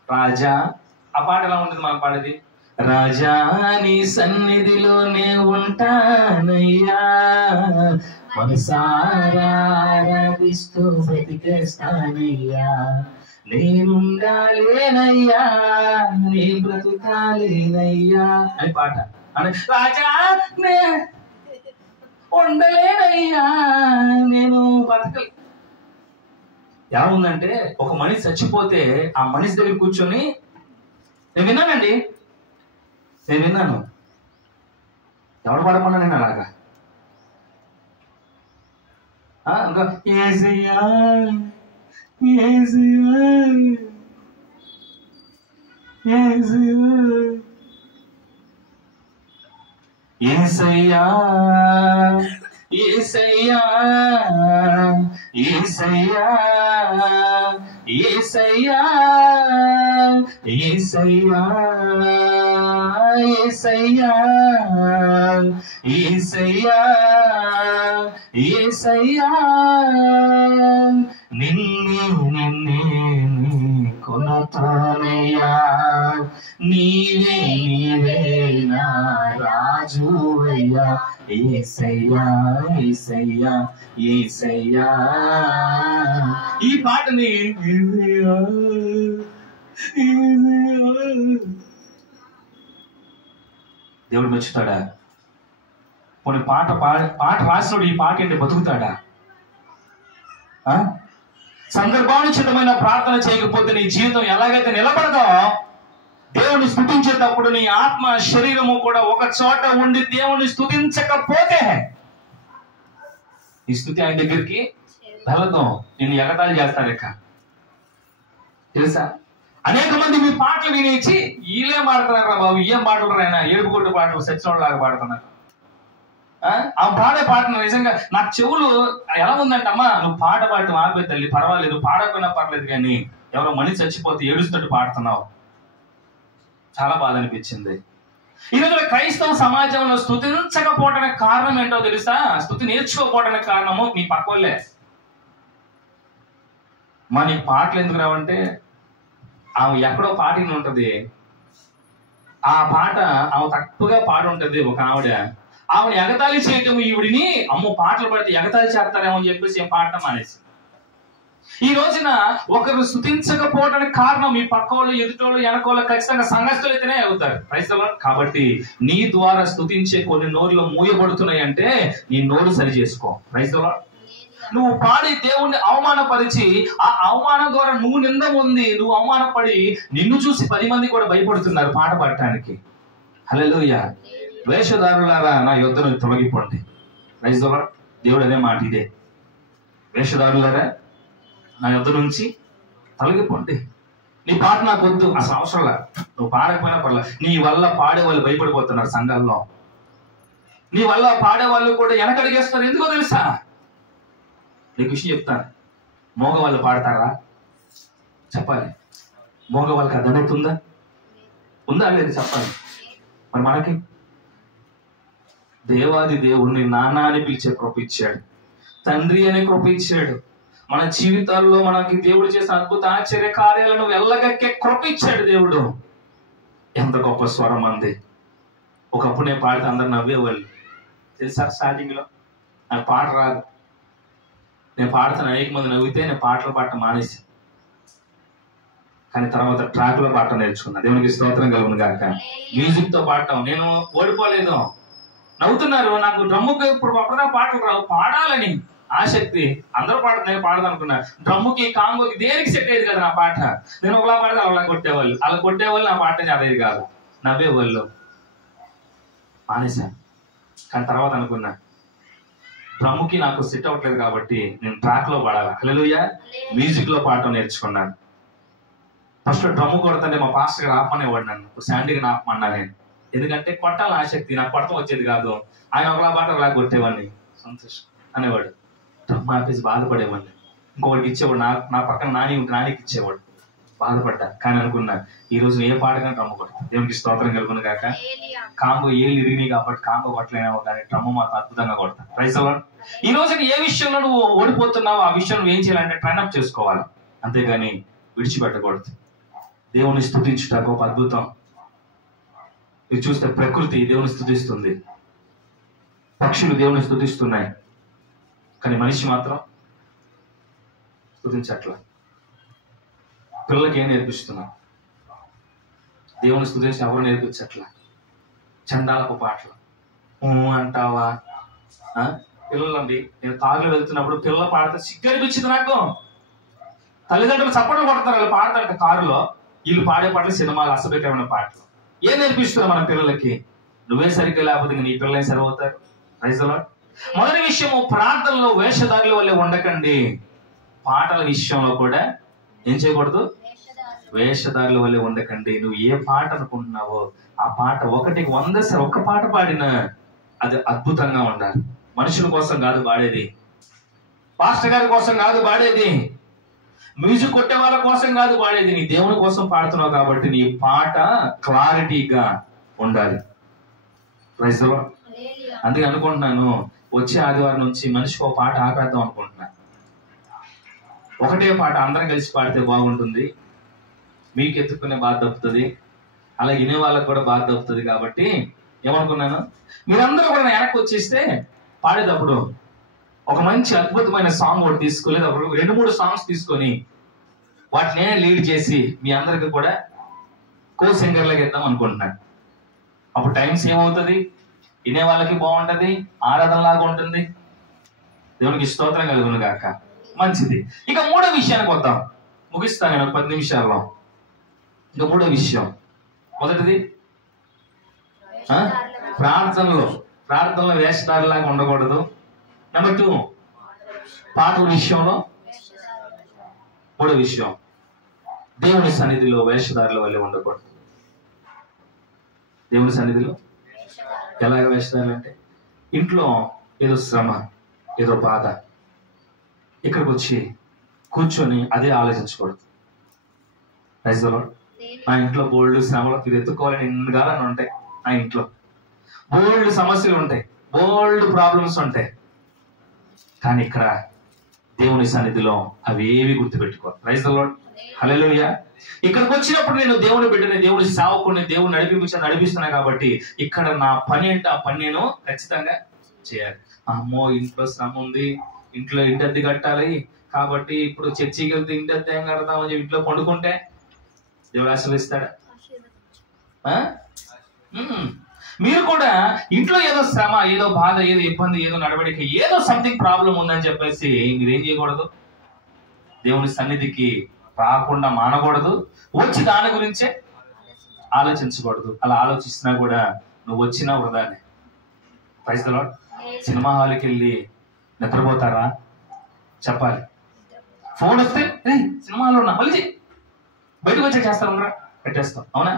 రాజా. ఆ పాట ఎలా ఉంటుంది మనం పాడేది? రాజా నీ సన్నిధిలోనే ఉంటానయ్యా, మనసారా ఆరాధిస్తూ బ్రతికేస్తానయ్యా, నేనుండాలేనయ్యా, నీ బ్రతుకాలేనయ్యా అని పాట. అని రాజా నే ఉండలేనయ్యా, నేను బతకలే. ఎలా ఉందంటే, ఒక మనిషి చచ్చిపోతే ఆ మనిషి దగ్గర కూర్చొని నేను విన్నానండి, నేను విన్నాను. ఎవడు పాడమన్నా నేను అలాగా ఇంకా ఏసయ్యా ఏసయ్యా ఏసయ్యా ఏసయ్యా ఏసయ్యా ఏసయ్యా ఏసయ్యా ఏసయ్యా ఏసయ్యా ఏసయ్యా నిన్నే కొనతానయ్యా, నీవే నా రాజువయ్యా, ఏసయ్యా ఏసయ్యా ఏసయ్యా. ఈ పాటని దేవుడు మెచ్చుతాడా? కొన్ని పాట రాసినోడు ఈ పాట ఏంటి బతుకుతాడా? సందర్భానుచితమైన ప్రార్థన చేయకపోతే నీ జీవితం ఎలాగైతే నిలబడదో, దేవుని స్తుతించేటప్పుడు నీ ఆత్మ శరీరము కూడా ఒక చోట ఉండి దేవుని స్తుతించకపోతే ఈ స్తుతి ఆయన దగ్గరికి వెళ్ళదు. నిన్ను ఎగతాళి చేస్తారు. లెక్క తెలుసా? అనేక మంది మీ పాటలు వినేసి వీళ్ళే పాడుతున్నారా బాబు, ఏం పాటలు రాయన, ఏడుపు కొట్టు పాటలు సచ్చినోళ్ళలాగా పాడుతున్నారు. ఆ పాడే పాటను నిజంగా నాకు చెవులు ఎలా ఉందంటే, అమ్మా నువ్వు పాట పాడటం ఆపే తల్లి, పర్వాలేదు, పాడకపోయినా పర్లేదు, కానీ ఎవరో మనిషి చచ్చిపోతే ఏడుస్తున్నట్టు పాడుతున్నావు. చాలా బాధ అనిపించింది. ఈరోజు క్రైస్తవ సమాజంలో స్తుతించకపోవడానికి కారణం ఏంటో తెలుసా? స్తుతి నేర్చుకోకపోవడానికి కారణము మీ పక్కోళ్ళే. మా నీ పాటలు ఎందుకు రావంటే, ఆమె ఎక్కడో పాటిని ఉంటది, ఆ పాట ఆమె తక్కువగా పాడు ఉంటది. ఒక ఆవిడ ఎగతాళి చేయటం, ఈవిడిని అమ్మో పాటలు పడితే ఎగతాళి చేస్తారేమో అని చెప్పేసి ఏం పాడటం మానేసి. ఈ రోజున ఒకరు స్తుతించకపోవడానికి కారణం మీ పక్కోళ్ళు, ఎదుటోళ్ళు, వెనకోళ్ళు, ఖచ్చితంగా సంఘస్థులు అయితేనే అవుతారు. క్రైస్తవులు కాబట్టి నీ ద్వారా స్తుతించే కొన్ని నోర్లు మూయబడుతున్నాయి అంటే నీ నోరు సరి చేసుకో. క్రైస్తవులు నువ్వు పాడి దేవుణ్ణి అవమానపరిచి ఆ అవమానం ద్వారా నువ్వు నింద ఉంది, నువ్వు అవమానపడి నిన్ను చూసి 10 మంది కూడా భయపడుతున్నారు పాట పాడటానికి. హల్లెలూయా. వేషధారులారా నా యుద్ధ నుంచి తొలగిపోండి. Praise the lord. దేవుడు అనే మాట ఇదే, వేషధారులారా నా యుద్ధ నుంచి తొలగిపోండి. నీ పాట నాకు వద్దు, అసలు అవసరంలా, నువ్వు పాడకపోయినా పర్లేదు. నీ వల్ల పాడేవాళ్ళు భయపడిపోతున్నారు సంఘాల్లో. నీ వల్ల పాడేవాళ్ళు కూడా వెనకడిగేస్తున్నారు. ఎందుకో తెలుసా? నీకు విషయం చెప్తాను. మోగవాళ్ళు పాడతారా? చెప్పాలి. మోగవాళ్ళకి అదనత ఉందా? ఉందా లేదు? చెప్పాలి. మరి మనకి దేవాది దేవుణ్ణి నాన్న అని పిలిచే కృప ఇచ్చాడు, తండ్రి అనే కృప ఇచ్చాడు. మన జీవితాల్లో మనకి దేవుడు చేసిన అద్భుత ఆశ్చర్య కార్యాలను వెళ్ళగక్కే కృప ఇచ్చాడు దేవుడు. ఎంత గొప్ప స్వరం అంది. ఒకప్పుడు నేను పాడితే అందరు నవ్వేవాళ్ళు తెలుసా? స్టార్టింగ్ లో నాకు పాట రాదు, నేను పాడుతాను, అనేక మంది నవ్వితే నేను పాటలు పాడటం మానేసి, కానీ తర్వాత ట్రాక్ లో పాడటం నేర్చుకున్నా. దేవునికి స్తోత్రం కలుగును గాక. మ్యూజిక్ తో పాడటం. నేను ఓడిపోలేదు. నవ్వుతున్నారు, నాకు డ్రమ్ముకి ఇప్పుడు అప్పుడుదా పాటలు రావు, పాడాలని ఆసక్తి. అందరూ పాడుతున్నారు, నేను పాడదనుకున్నా. డ్రమ్ముకి కాంగోకి దేనికి సెట్ అయ్యేది కదా నా పాట. నేను ఒకలా పాడితే అలా కొట్టేవాళ్ళు, అలా కొట్టేవాళ్ళు, నా పాట అదేది కాదు, నవ్వేవాళ్ళు. మానేశాను. కానీ తర్వాత అనుకున్నా, డ్రమ్ముకి నాకు సెట్ అవ్వట్లేదు కాబట్టి నేను ట్రాక్ లో పాడాలి. హల్లెలూయా. మ్యూజిక్ లో పాడటం నేర్చుకున్నాను. ఫస్ట్ డ్రమ్ము కొడతానే మా పాస్టర్ గారు ఆపనేవాడు నన్ను, శాండీగా ఆపమన్నా నేను. ఎందుకంటే కొట్టాలని ఆసక్తి, నాకు కొడతాం వచ్చేది కాదు. ఆయన ఒకలా పాట ఒకలా కొట్టేవాడిని, సంతోషం అనేవాడు. డ్రమ్ ఆపేసి బాధపడేవాడిని. ఇంకొకటికి ఇచ్చేవాడు, నా పక్కన నానికి ఇచ్చేవాడు. బాధపడ్డా. కానీ అనుకున్నా, ఈ రోజు ఏ పాటగానే డ్రమ్ము కొడతాను. దేవునికి స్తోత్రం కలుగును గాక. కాంగో ఏళ్ళు ఇరిగినాయి కాబట్టి కాంగో కొట్టలేనావు, కానీ డ్రమ్ము మాత్రం అద్భుతంగా కొడతాను. Praise the lord. ఈ రోజు ఏ విషయంలో నువ్వు ఓడిపోతున్నావు, ఆ విషయం నువ్వు ఏం చేయాలంటే ట్రైన్ అప్ చేసుకోవాలి, అంతేగాని విడిచిపెట్టకూడదు. దేవుని స్తుతించుట గొప్ప అద్భుతం. ఇది చూస్తే ప్రకృతి దేవుని స్తుతిస్తుంది, పక్షులు దేవుని స్తుతిస్తున్నాయి, కానీ మనిషి మాత్రం స్తుతించట్లా. పిల్లలకి ఏం నేర్పిస్తున్నా? దేవుని స్తుతించి ఎవరు నేర్పించట్లా. చండాలపు పాటలు అంటావా? పిల్లలండి, నేను తాగులు వెళ్తున్నప్పుడు పిల్లలు పాడితే సిగ్గు అనిపించింది నాకు. తల్లిదండ్రులు చప్పట్లు కొడతారు, వాళ్ళు పాడతారు కారులో. వీళ్ళు పాడే పాటలు సినిమాలు, అసభ్యకరమైన పాటలు. ఏం నేర్పిస్తున్నా మన పిల్లలకి? నువ్వే సరిగ్గా లేకపోతే నీ పిల్లలు సరిపోతారు. Praise the lord. మొదటి విషయము, ప్రార్థనలో వేషధారుల వల్లే ఉండకండి. పాటల విషయంలో కూడా ఏం చేయకూడదు? వేషధారుల వల్లే ఉండకండి. నువ్వు ఏ పాట అనుకుంటున్నావో ఆ పాట 1కి 100 సార్లు ఒక్క పాట పాడినా అది అద్భుతంగా ఉండాలి. మనుషుల కోసం కాదు పాడేది, పాస్టర్ గారి కోసం కాదు పాడేది, మ్యూజిక్ కొట్టే వాళ్ళ కోసం కాదు పాడేది, నీ దేవుని కోసం పాడుతున్నావు కాబట్టి నీ పాట క్లారిటీగా ఉండాలి. Praise the lord. అందుకే అనుకుంటున్నాను, వచ్చే ఆదివారం నుంచి మనిషికి ఒక పాట ఆపేద్దాం అనుకుంటున్నా. ఒకటే పాట అందరం కలిసి పాడితే బాగుంటుంది, మీకు ఎత్తుకునే బాధ తప్పుతుంది, అలాగే వినే వాళ్ళకి కూడా బాధ తప్పుతుంది. కాబట్టి ఏమనుకున్నాను, మీరందరూ కూడా వెనక్కి వచ్చేస్తే పాడేటప్పుడు ఒక మంచి అద్భుతమైన సాంగ్ ఒకటి తీసుకుని, 2-3 సాంగ్స్ తీసుకొని వాటినే లీడ్ చేసి మీ అందరికి కూడా కో సింగర్లకు ఇద్దాం అనుకుంటున్నాను. అప్పుడు టైం సేవ్ అవుతుంది, వినే వాళ్ళకి బాగుంటది, ఆరాధన లాగా ఉంటుంది. దేవునికి స్తోత్రం కలుగును గాక. మంచిది. ఇక 3వ విషయానికి వద్దాం, ముగిస్తాను నేను 10 నిమిషాల్లో. ఇక 3వ విషయం, మొదటిది ప్రార్థనలో వేషధారులాగా ఉండకూడదు. నెంబర్ 2, పాటల విషయంలో. 3వ విషయం, దేవుని సన్నిధిలో వేషధారుల వల్లే ఉండకూడదు. దేవుని సన్నిధిలో ఎలాగ వేషధారులు అంటే, ఇంట్లో ఏదో శ్రమ, ఏదో బాధ, ఇక్కడికి వచ్చి కూర్చొని అదే ఆలోచించకూడదు. Praise the lord. నా ఇంట్లో బోల్డ్ శ్రమలు ఇది ఎత్తుకోవాలని ఎన్నిగాలని ఉంటాయి. నా ఇంట్లో బోల్డ్ సమస్యలు ఉంటాయి, బోల్డ్ ప్రాబ్లమ్స్ ఉంటాయి. కానీ ఇక్కడ దేవుని సన్నిధిలో అవి ఏవి గుర్తుపెట్టుకో. Praise the lord. హల్లెలూయా. ఇక్కడికి వచ్చినప్పుడు నేను దేవుని బిడ్డని, దేవుని సేవకుని, దేవుని నడిపిస్తున్నా కాబట్టి ఇక్కడ నా పని అంటే ఆ పని నేను ఖచ్చితంగా చేయాలి. అమ్మో ఇంట్లో శ్రమ ఉంది, ఇంట్లో ఇంటి అద్దె కట్టాలి కాబట్టి ఇప్పుడు చర్చికి వెళ్తే ఇంటి అద్దె ఏం కడతామని చెప్పి ఇంట్లో పండుకుంటే దేవుడు ఆశీర్వదిస్తాడా? మీరు కూడా ఇంట్లో ఏదో శ్రమ, ఏదో బాధ, ఏదో ఇబ్బంది, ఏదో నడవడిక, ఏదో సంథింగ్ ప్రాబ్లం ఉందని చెప్పేసి మీరేం చేయకూడదు, దేవుని సన్నిధికి రాకుండా మానకూడదు, వచ్చి దాని గురించే ఆలోచించకూడదు. అలా ఆలోచిస్తున్నా కూడా నువ్వు వచ్చినా వృధానే. Praise the lord. సినిమా హాల్కి వెళ్ళి నిద్రపోతారా? చెప్పాలి. ఫోన్ వస్తే సినిమా హాల్లో ఉన్నా మళ్ళీ బయటకు వచ్చే చేస్తాం, పెట్టేస్తాం. అవునా?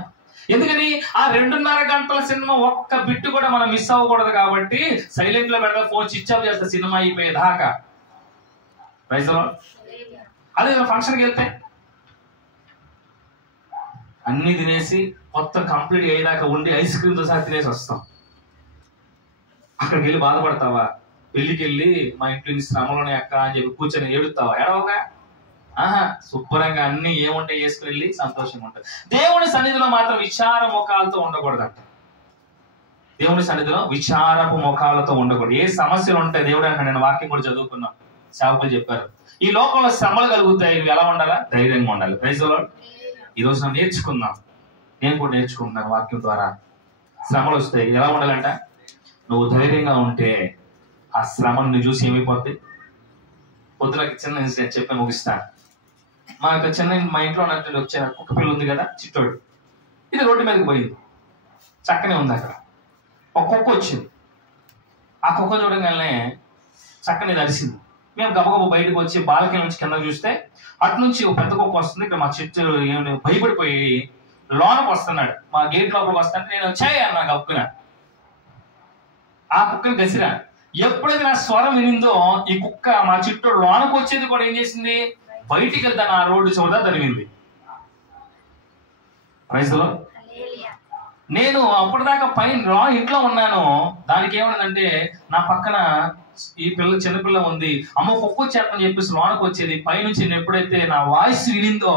ఎందుకని ఆ 2.5 గంటల సినిమా ఒక్క బిట్టు కూడా మనం మిస్ అవ్వకూడదు కాబట్టి సైలెంట్ లో పెడతా, ఫోన్ స్విచ్ ఆఫ్ చేస్తా సినిమా అయిపోయేదాకా. Praise the lord. అదే ఫంక్షన్కి వెళ్తే అన్ని తినేసి మొత్తం కంప్లీట్ అయ్యేదాకా ఉండి ఐస్ క్రీమ్తో సహా తినేసి వస్తాం. అక్కడికి వెళ్ళి బాధపడతావా? పెళ్లికి వెళ్ళి మా ఇంట్లో ఇన్ని శ్రమలోనే అక్క అని చెప్పి కూర్చొని ఏడుతావా? ఏడవగా శుభ్రంగా అన్ని ఏముంటాయి వేసుకుని వెళ్ళి సంతోషంగా ఉంటాయి. దేవుని సన్నిధిలో మాత్రం విచార ముఖాలతో ఉండకూడదంట. దేవుని సన్నిధిలో విచారపు ముఖాలతో ఉండకూడదు. ఏ సమస్యలు ఉంటాయి దేవుడు అంటే, నేను వాక్యం కూడా చదువుకున్నాం, సేవకులు చెప్పారు, ఈ లోకంలో శ్రమలు కలుగుతాయి, నువ్వు ఎలా ఉండాలా? ధైర్యంగా ఉండాలి. Praise the lord. ఈరోజు మనం నేర్చుకుందాం, నేను కూడా నేర్చుకుంటున్నాను వాక్యం ద్వారా. శ్రమలు వస్తాయి, ఎలా ఉండాలంట? నువ్వు ధైర్యంగా ఉంటే ఆ శ్రమను చూసి ఏమైపోద్ది? పొద్దున చిన్న ఇన్సిడెంట్ చెప్పి ముగిస్తాను. మా ఇంట్లో ఉన్నట్టు వచ్చే కుక్క పిల్ల ఉంది కదా, చిట్టోడు, ఇది రోడ్డు మీదకి పోయింది, చక్కనే ఉంది. అక్కడ ఒక కుక్క వచ్చింది. ఆ కుక్క చూడగానే చక్కని అరిసింది. మేము గబగబ బయటకు వచ్చి బాల్కనీ నుంచి కింద చూస్తే అటు నుంచి ఒక పెద్ద కుక్క వస్తుంది. ఇక్కడ మా చెట్టు భయపడిపోయి లోనకు వస్తున్నాడు. మా గేట్ లోపలికి వస్తానంటే నేను వచ్చాయి అన్నా గప్పున ఆ కుక్కని గసిరా. ఎప్పుడైతే నా స్వరం వినిందో ఈ కుక్క మా చుట్టూ లోనకు వచ్చేది కూడా ఏం చేసింది? బయటికి వెళ్తాను ఆ రోడ్డు చూడ తరిగింది. Praise the lord. నేను అప్పటిదాకా పైన ఇంట్లో ఉన్నాను. దానికి ఏమన్నదంటే, నా పక్కన ఈ చిన్నపిల్ల ఉంది, అమ్మ కుక్క వచ్చేస్తని చెప్పేసి లోనకు వచ్చేది. పైనుంచి నేను ఎప్పుడైతే నా వాయిస్ వినిందో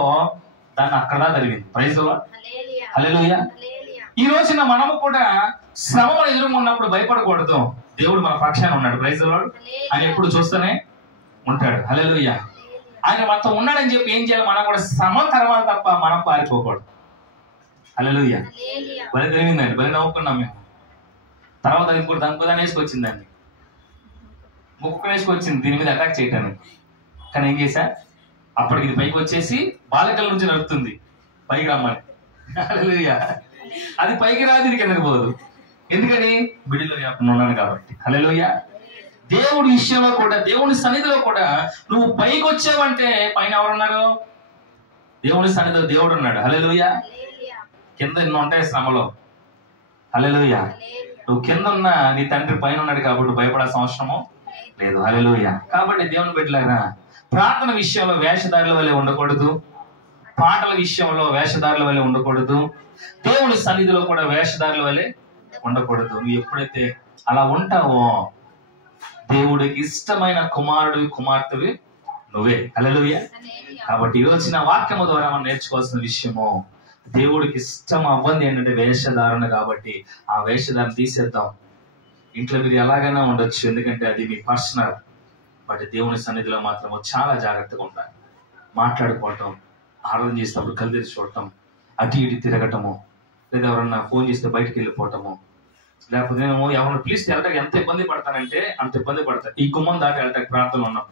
దాన్ని అక్కడ తరిగింది. Praise the lord. హల్లెలూయా. ఈ రోజున మనము కూడా శ్రమ ఎదురుకున్నప్పుడు భయపడకూడదు. దేవుడు మన పక్షాన ఉన్నాడు. Praise the lord. ఆయన ఎప్పుడు చూస్తూనే ఉంటాడు. హల్లెలూయా. ఆయన మనతో ఉన్నాడని చెప్పి ఏం చేయాలి? మనం కూడా శ్రమ తర్వాత తప్ప మనం పారిపోకూడదు. హల్లెలూయా. భలే తెలివిందండి, భలే నవ్వుకున్నాం మేము. తర్వాత ఇంకోటి దాని వేసుకొచ్చిందండి, ముక్కు వేసుకొచ్చింది దీని మీద అటాక్ చేయటానికి. కానీ ఏం చేశా? అప్పటికి ఇది పైకి వచ్చేసి బాలికల నుంచి నడుస్తుంది పైకి రమ్మని. హల్లెలూయా. అది పైకి రాదు, ఇది కిందకి పోదు. ఎందుకని? బిడ్డలో ఉన్నాను కాబట్టి. హల్లెలూయా. దేవుడి విషయంలో కూడా, దేవుని సన్నిధిలో కూడా నువ్వు పైకి వచ్చావంటే పైన ఎవరున్నారు? దేవుని సన్నిధిలో దేవుడు ఉన్నాడు. హల్లెలూయా. కింద ఎన్నో ఉంటాయి శ్రమలో. హల్లెలూయా. నువ్వు కింద ఉన్నా నీ తండ్రి పైన ఉన్నాడు కాబట్టి భయపడాల్సిన అవసరము లేదు. హల్లెలూయా. కాబట్టి దేవుని బిడ్డలారా, ప్రార్థన విషయంలో వేషధారుల వలె ఉండకూడదు, పాటల విషయంలో వేషధారుల వలె ఉండకూడదు, దేవుని సన్నిధిలో కూడా వేషధారుల వలె ఉండకూడదు. నువ్వు ఎప్పుడైతే అలా ఉంటావో దేవుడికి ఇష్టమైన కుమార్తెవి నువ్వే. హల్లెలూయా. కాబట్టి ఈరోజు నా వాక్యము ద్వారా మనం నేర్చుకోవాల్సిన విషయము, దేవుడికి ఇష్టం అవ్వంది ఏంటంటే వేషధారణ. కాబట్టి ఆ వేషధారణ తీసేద్దాం. ఇంట్లో మీరు ఎలాగైనా ఉండొచ్చు, ఎందుకంటే అది మీ పర్సనల్. బట్ దేవుని సన్నిధిలో మాత్రము చాలా జాగ్రత్తగా ఉండాలి. మాట్లాడుకోవటం, ఆరాధన చేసేటప్పుడు కళ్ళు తెరిచి చూడటం, అటు ఇటు తిరగటము, లేదా ఎవరన్నా ఫోన్ చేస్తే బయటకు వెళ్ళిపోవటము, లేకపోతే నేను ఎవరైనా పిలిస్తే వెళ్ళటానికి ఎంత ఇబ్బంది పడతానంటే అంత ఇబ్బంది పడతాను. ఈ గుమ్మం దాటి వెళ్ళటానికి ప్రార్థనలు ఉన్నాం.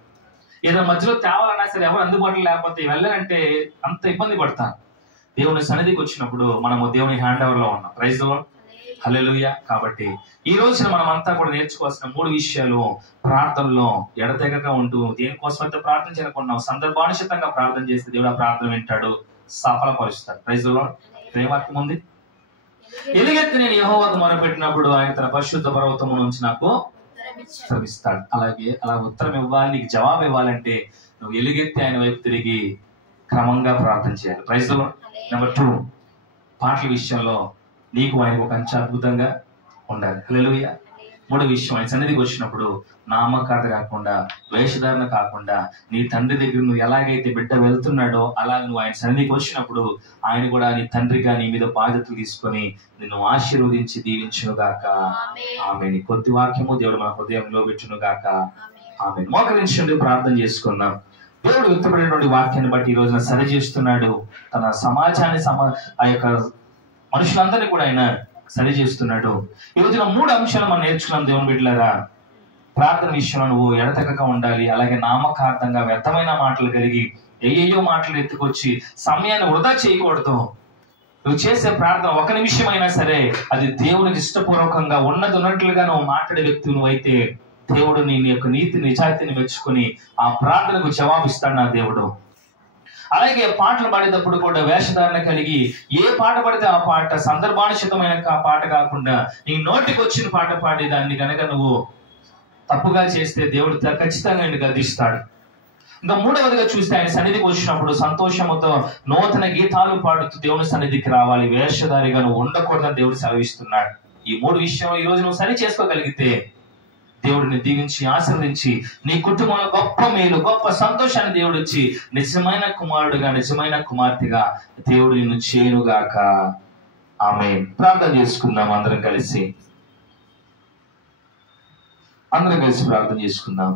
ఏదైనా మధ్యలో తేవాలన్నా సరే ఎవరు అందుబాటులో లేకపోతే వెళ్ళాలంటే అంత ఇబ్బంది పడతాను. దేవుని సన్నిధికి వచ్చినప్పుడు మనము దేవుని హ్యాండ్ ఓవర్ లో ఉన్నాం. Praise the lord. హల్లెలూయా. కాబట్టి ఈ రోజున మనం అంతా కూడా నేర్చుకోవాల్సిన 3 విషయాలు, ప్రార్థనలో ఎడతెగక ఉంటూ దేనికోసమైతే ప్రార్థన చేయనుకున్నాం సందర్భానుషితంగా ప్రార్థన చేస్తే దేవుడు ఆ ప్రార్థన వింటాడు, సఫలపరుస్తాడు. Praise the lord. ప్రేమాత్మ ఉంది. ఎలుగెత్తి నేను యెహోవాకు మొరపెట్టినప్పుడు ఆయన తన పరిశుద్ధ పర్వతము నుంచి నాకు ఉత్తరం ఇస్తాడు. అలా ఉత్తరం ఇవ్వాలి, నీకు జవాబు ఇవ్వాలంటే నువ్వు ఎలుగెత్తి ఆయన వైపు తిరిగి క్రమంగా ప్రార్థన చేయాలి. Praise the lord. నెంబర్ 2, పాటల విషయంలో నీకు ఆయనకు ఒక అంచె అద్భుతంగా ఉండాలి. హల్లెలూయా. 3వ విషయం, ఆయన సన్నిధికి వచ్చినప్పుడు నామకార్థ కాకుండా, వేషధారణ కాకుండా, నీ తండ్రి దగ్గర నువ్వు ఎలాగైతే బిడ్డ వెళ్తున్నాడో అలాగే నువ్వు ఆయన సన్నిధికి వచ్చినప్పుడు ఆయన కూడా నీ తండ్రిగా నీ మీద బాధ్యతలు తీసుకొని నిన్ను ఆశీర్వదించి దీవించును గాక. ఆమేన్. కొద్ది వాక్యము దేవుడు మన హృదయంలో పెట్టును గాక. ఆమేన్. మోకరించండి, ప్రార్థన చేసుకున్నాం. దేవుడు వ్యక్తపడినటువంటి వాక్యాన్ని బట్టి ఈ రోజున సరి చేస్తున్నాడు. తన సమాజాన్ని ఆ యొక్క మనుషులందరినీ కూడా ఆయన సరి చేస్తున్నాడు. ఈ రోజున 3 అంశాలు మనం నేర్చుకున్నాం దేవుని బిడ్డలారా. ప్రార్థన విషయంలో నువ్వు ఎడతెగక ఉండాలి. అలాగే నామకార్థంగా వ్యర్థమైన మాటలు కలిగి ఏయో మాటలు ఎత్తుకొచ్చి సమయాన్ని వృధా చేయకూడదు. నువ్వు చేసే ప్రార్థన 1 నిమిషం అయినా సరే అది దేవునికి ఇష్టపూర్వకంగా ఉన్నట్లుగా నువ్వు మాట్లాడే వ్యక్తి నువ్వైతే దేవుడు నీ యొక్క నీతి నిజాయితీని మెచ్చుకొని ఆ ప్రార్థనకు జవాబిస్తాడు నా దేవుడు. అలాగే పాటలు పాడేటప్పుడు కూడా వేషధారణ కలిగి ఏ పాట పడితే ఆ పాట సందర్భానుచితమైన పాట కాకుండా నీ నోటికి వచ్చిన పాట పాడి దాన్ని కనుక నువ్వు తప్పుగా చేస్తే దేవుడు ఖచ్చితంగా నిన్ను గద్దిస్తాడు. ఇంకా 3వదిగా చూస్తే ఆయన సన్నిధికి వచ్చినప్పుడు సంతోషంతో నూతన గీతాలు పాడుతూ దేవుని సన్నిధికి రావాలి. వేషధారిగా నువ్వు ఉండకూడదని దేవుడు సెలవిస్తున్నాడు. ఈ 3 విషయాలు ఈ రోజు నువ్వు సరి చేసుకోగలిగితే దేవుడిని దీవించి ఆశీర్వదించి నీ కుటుంబంలో గొప్ప మేలు గొప్ప సంతోషాన్ని దేవుడు ఇచ్చి నిజమైన కుమారుడుగా నిజమైన కుమార్తెగా దేవుడు నిన్ను చేయుగాక. ఆమేన్. ప్రార్థన చేసుకుందాం అందరం కలిసి ప్రార్థన చేసుకుందాం.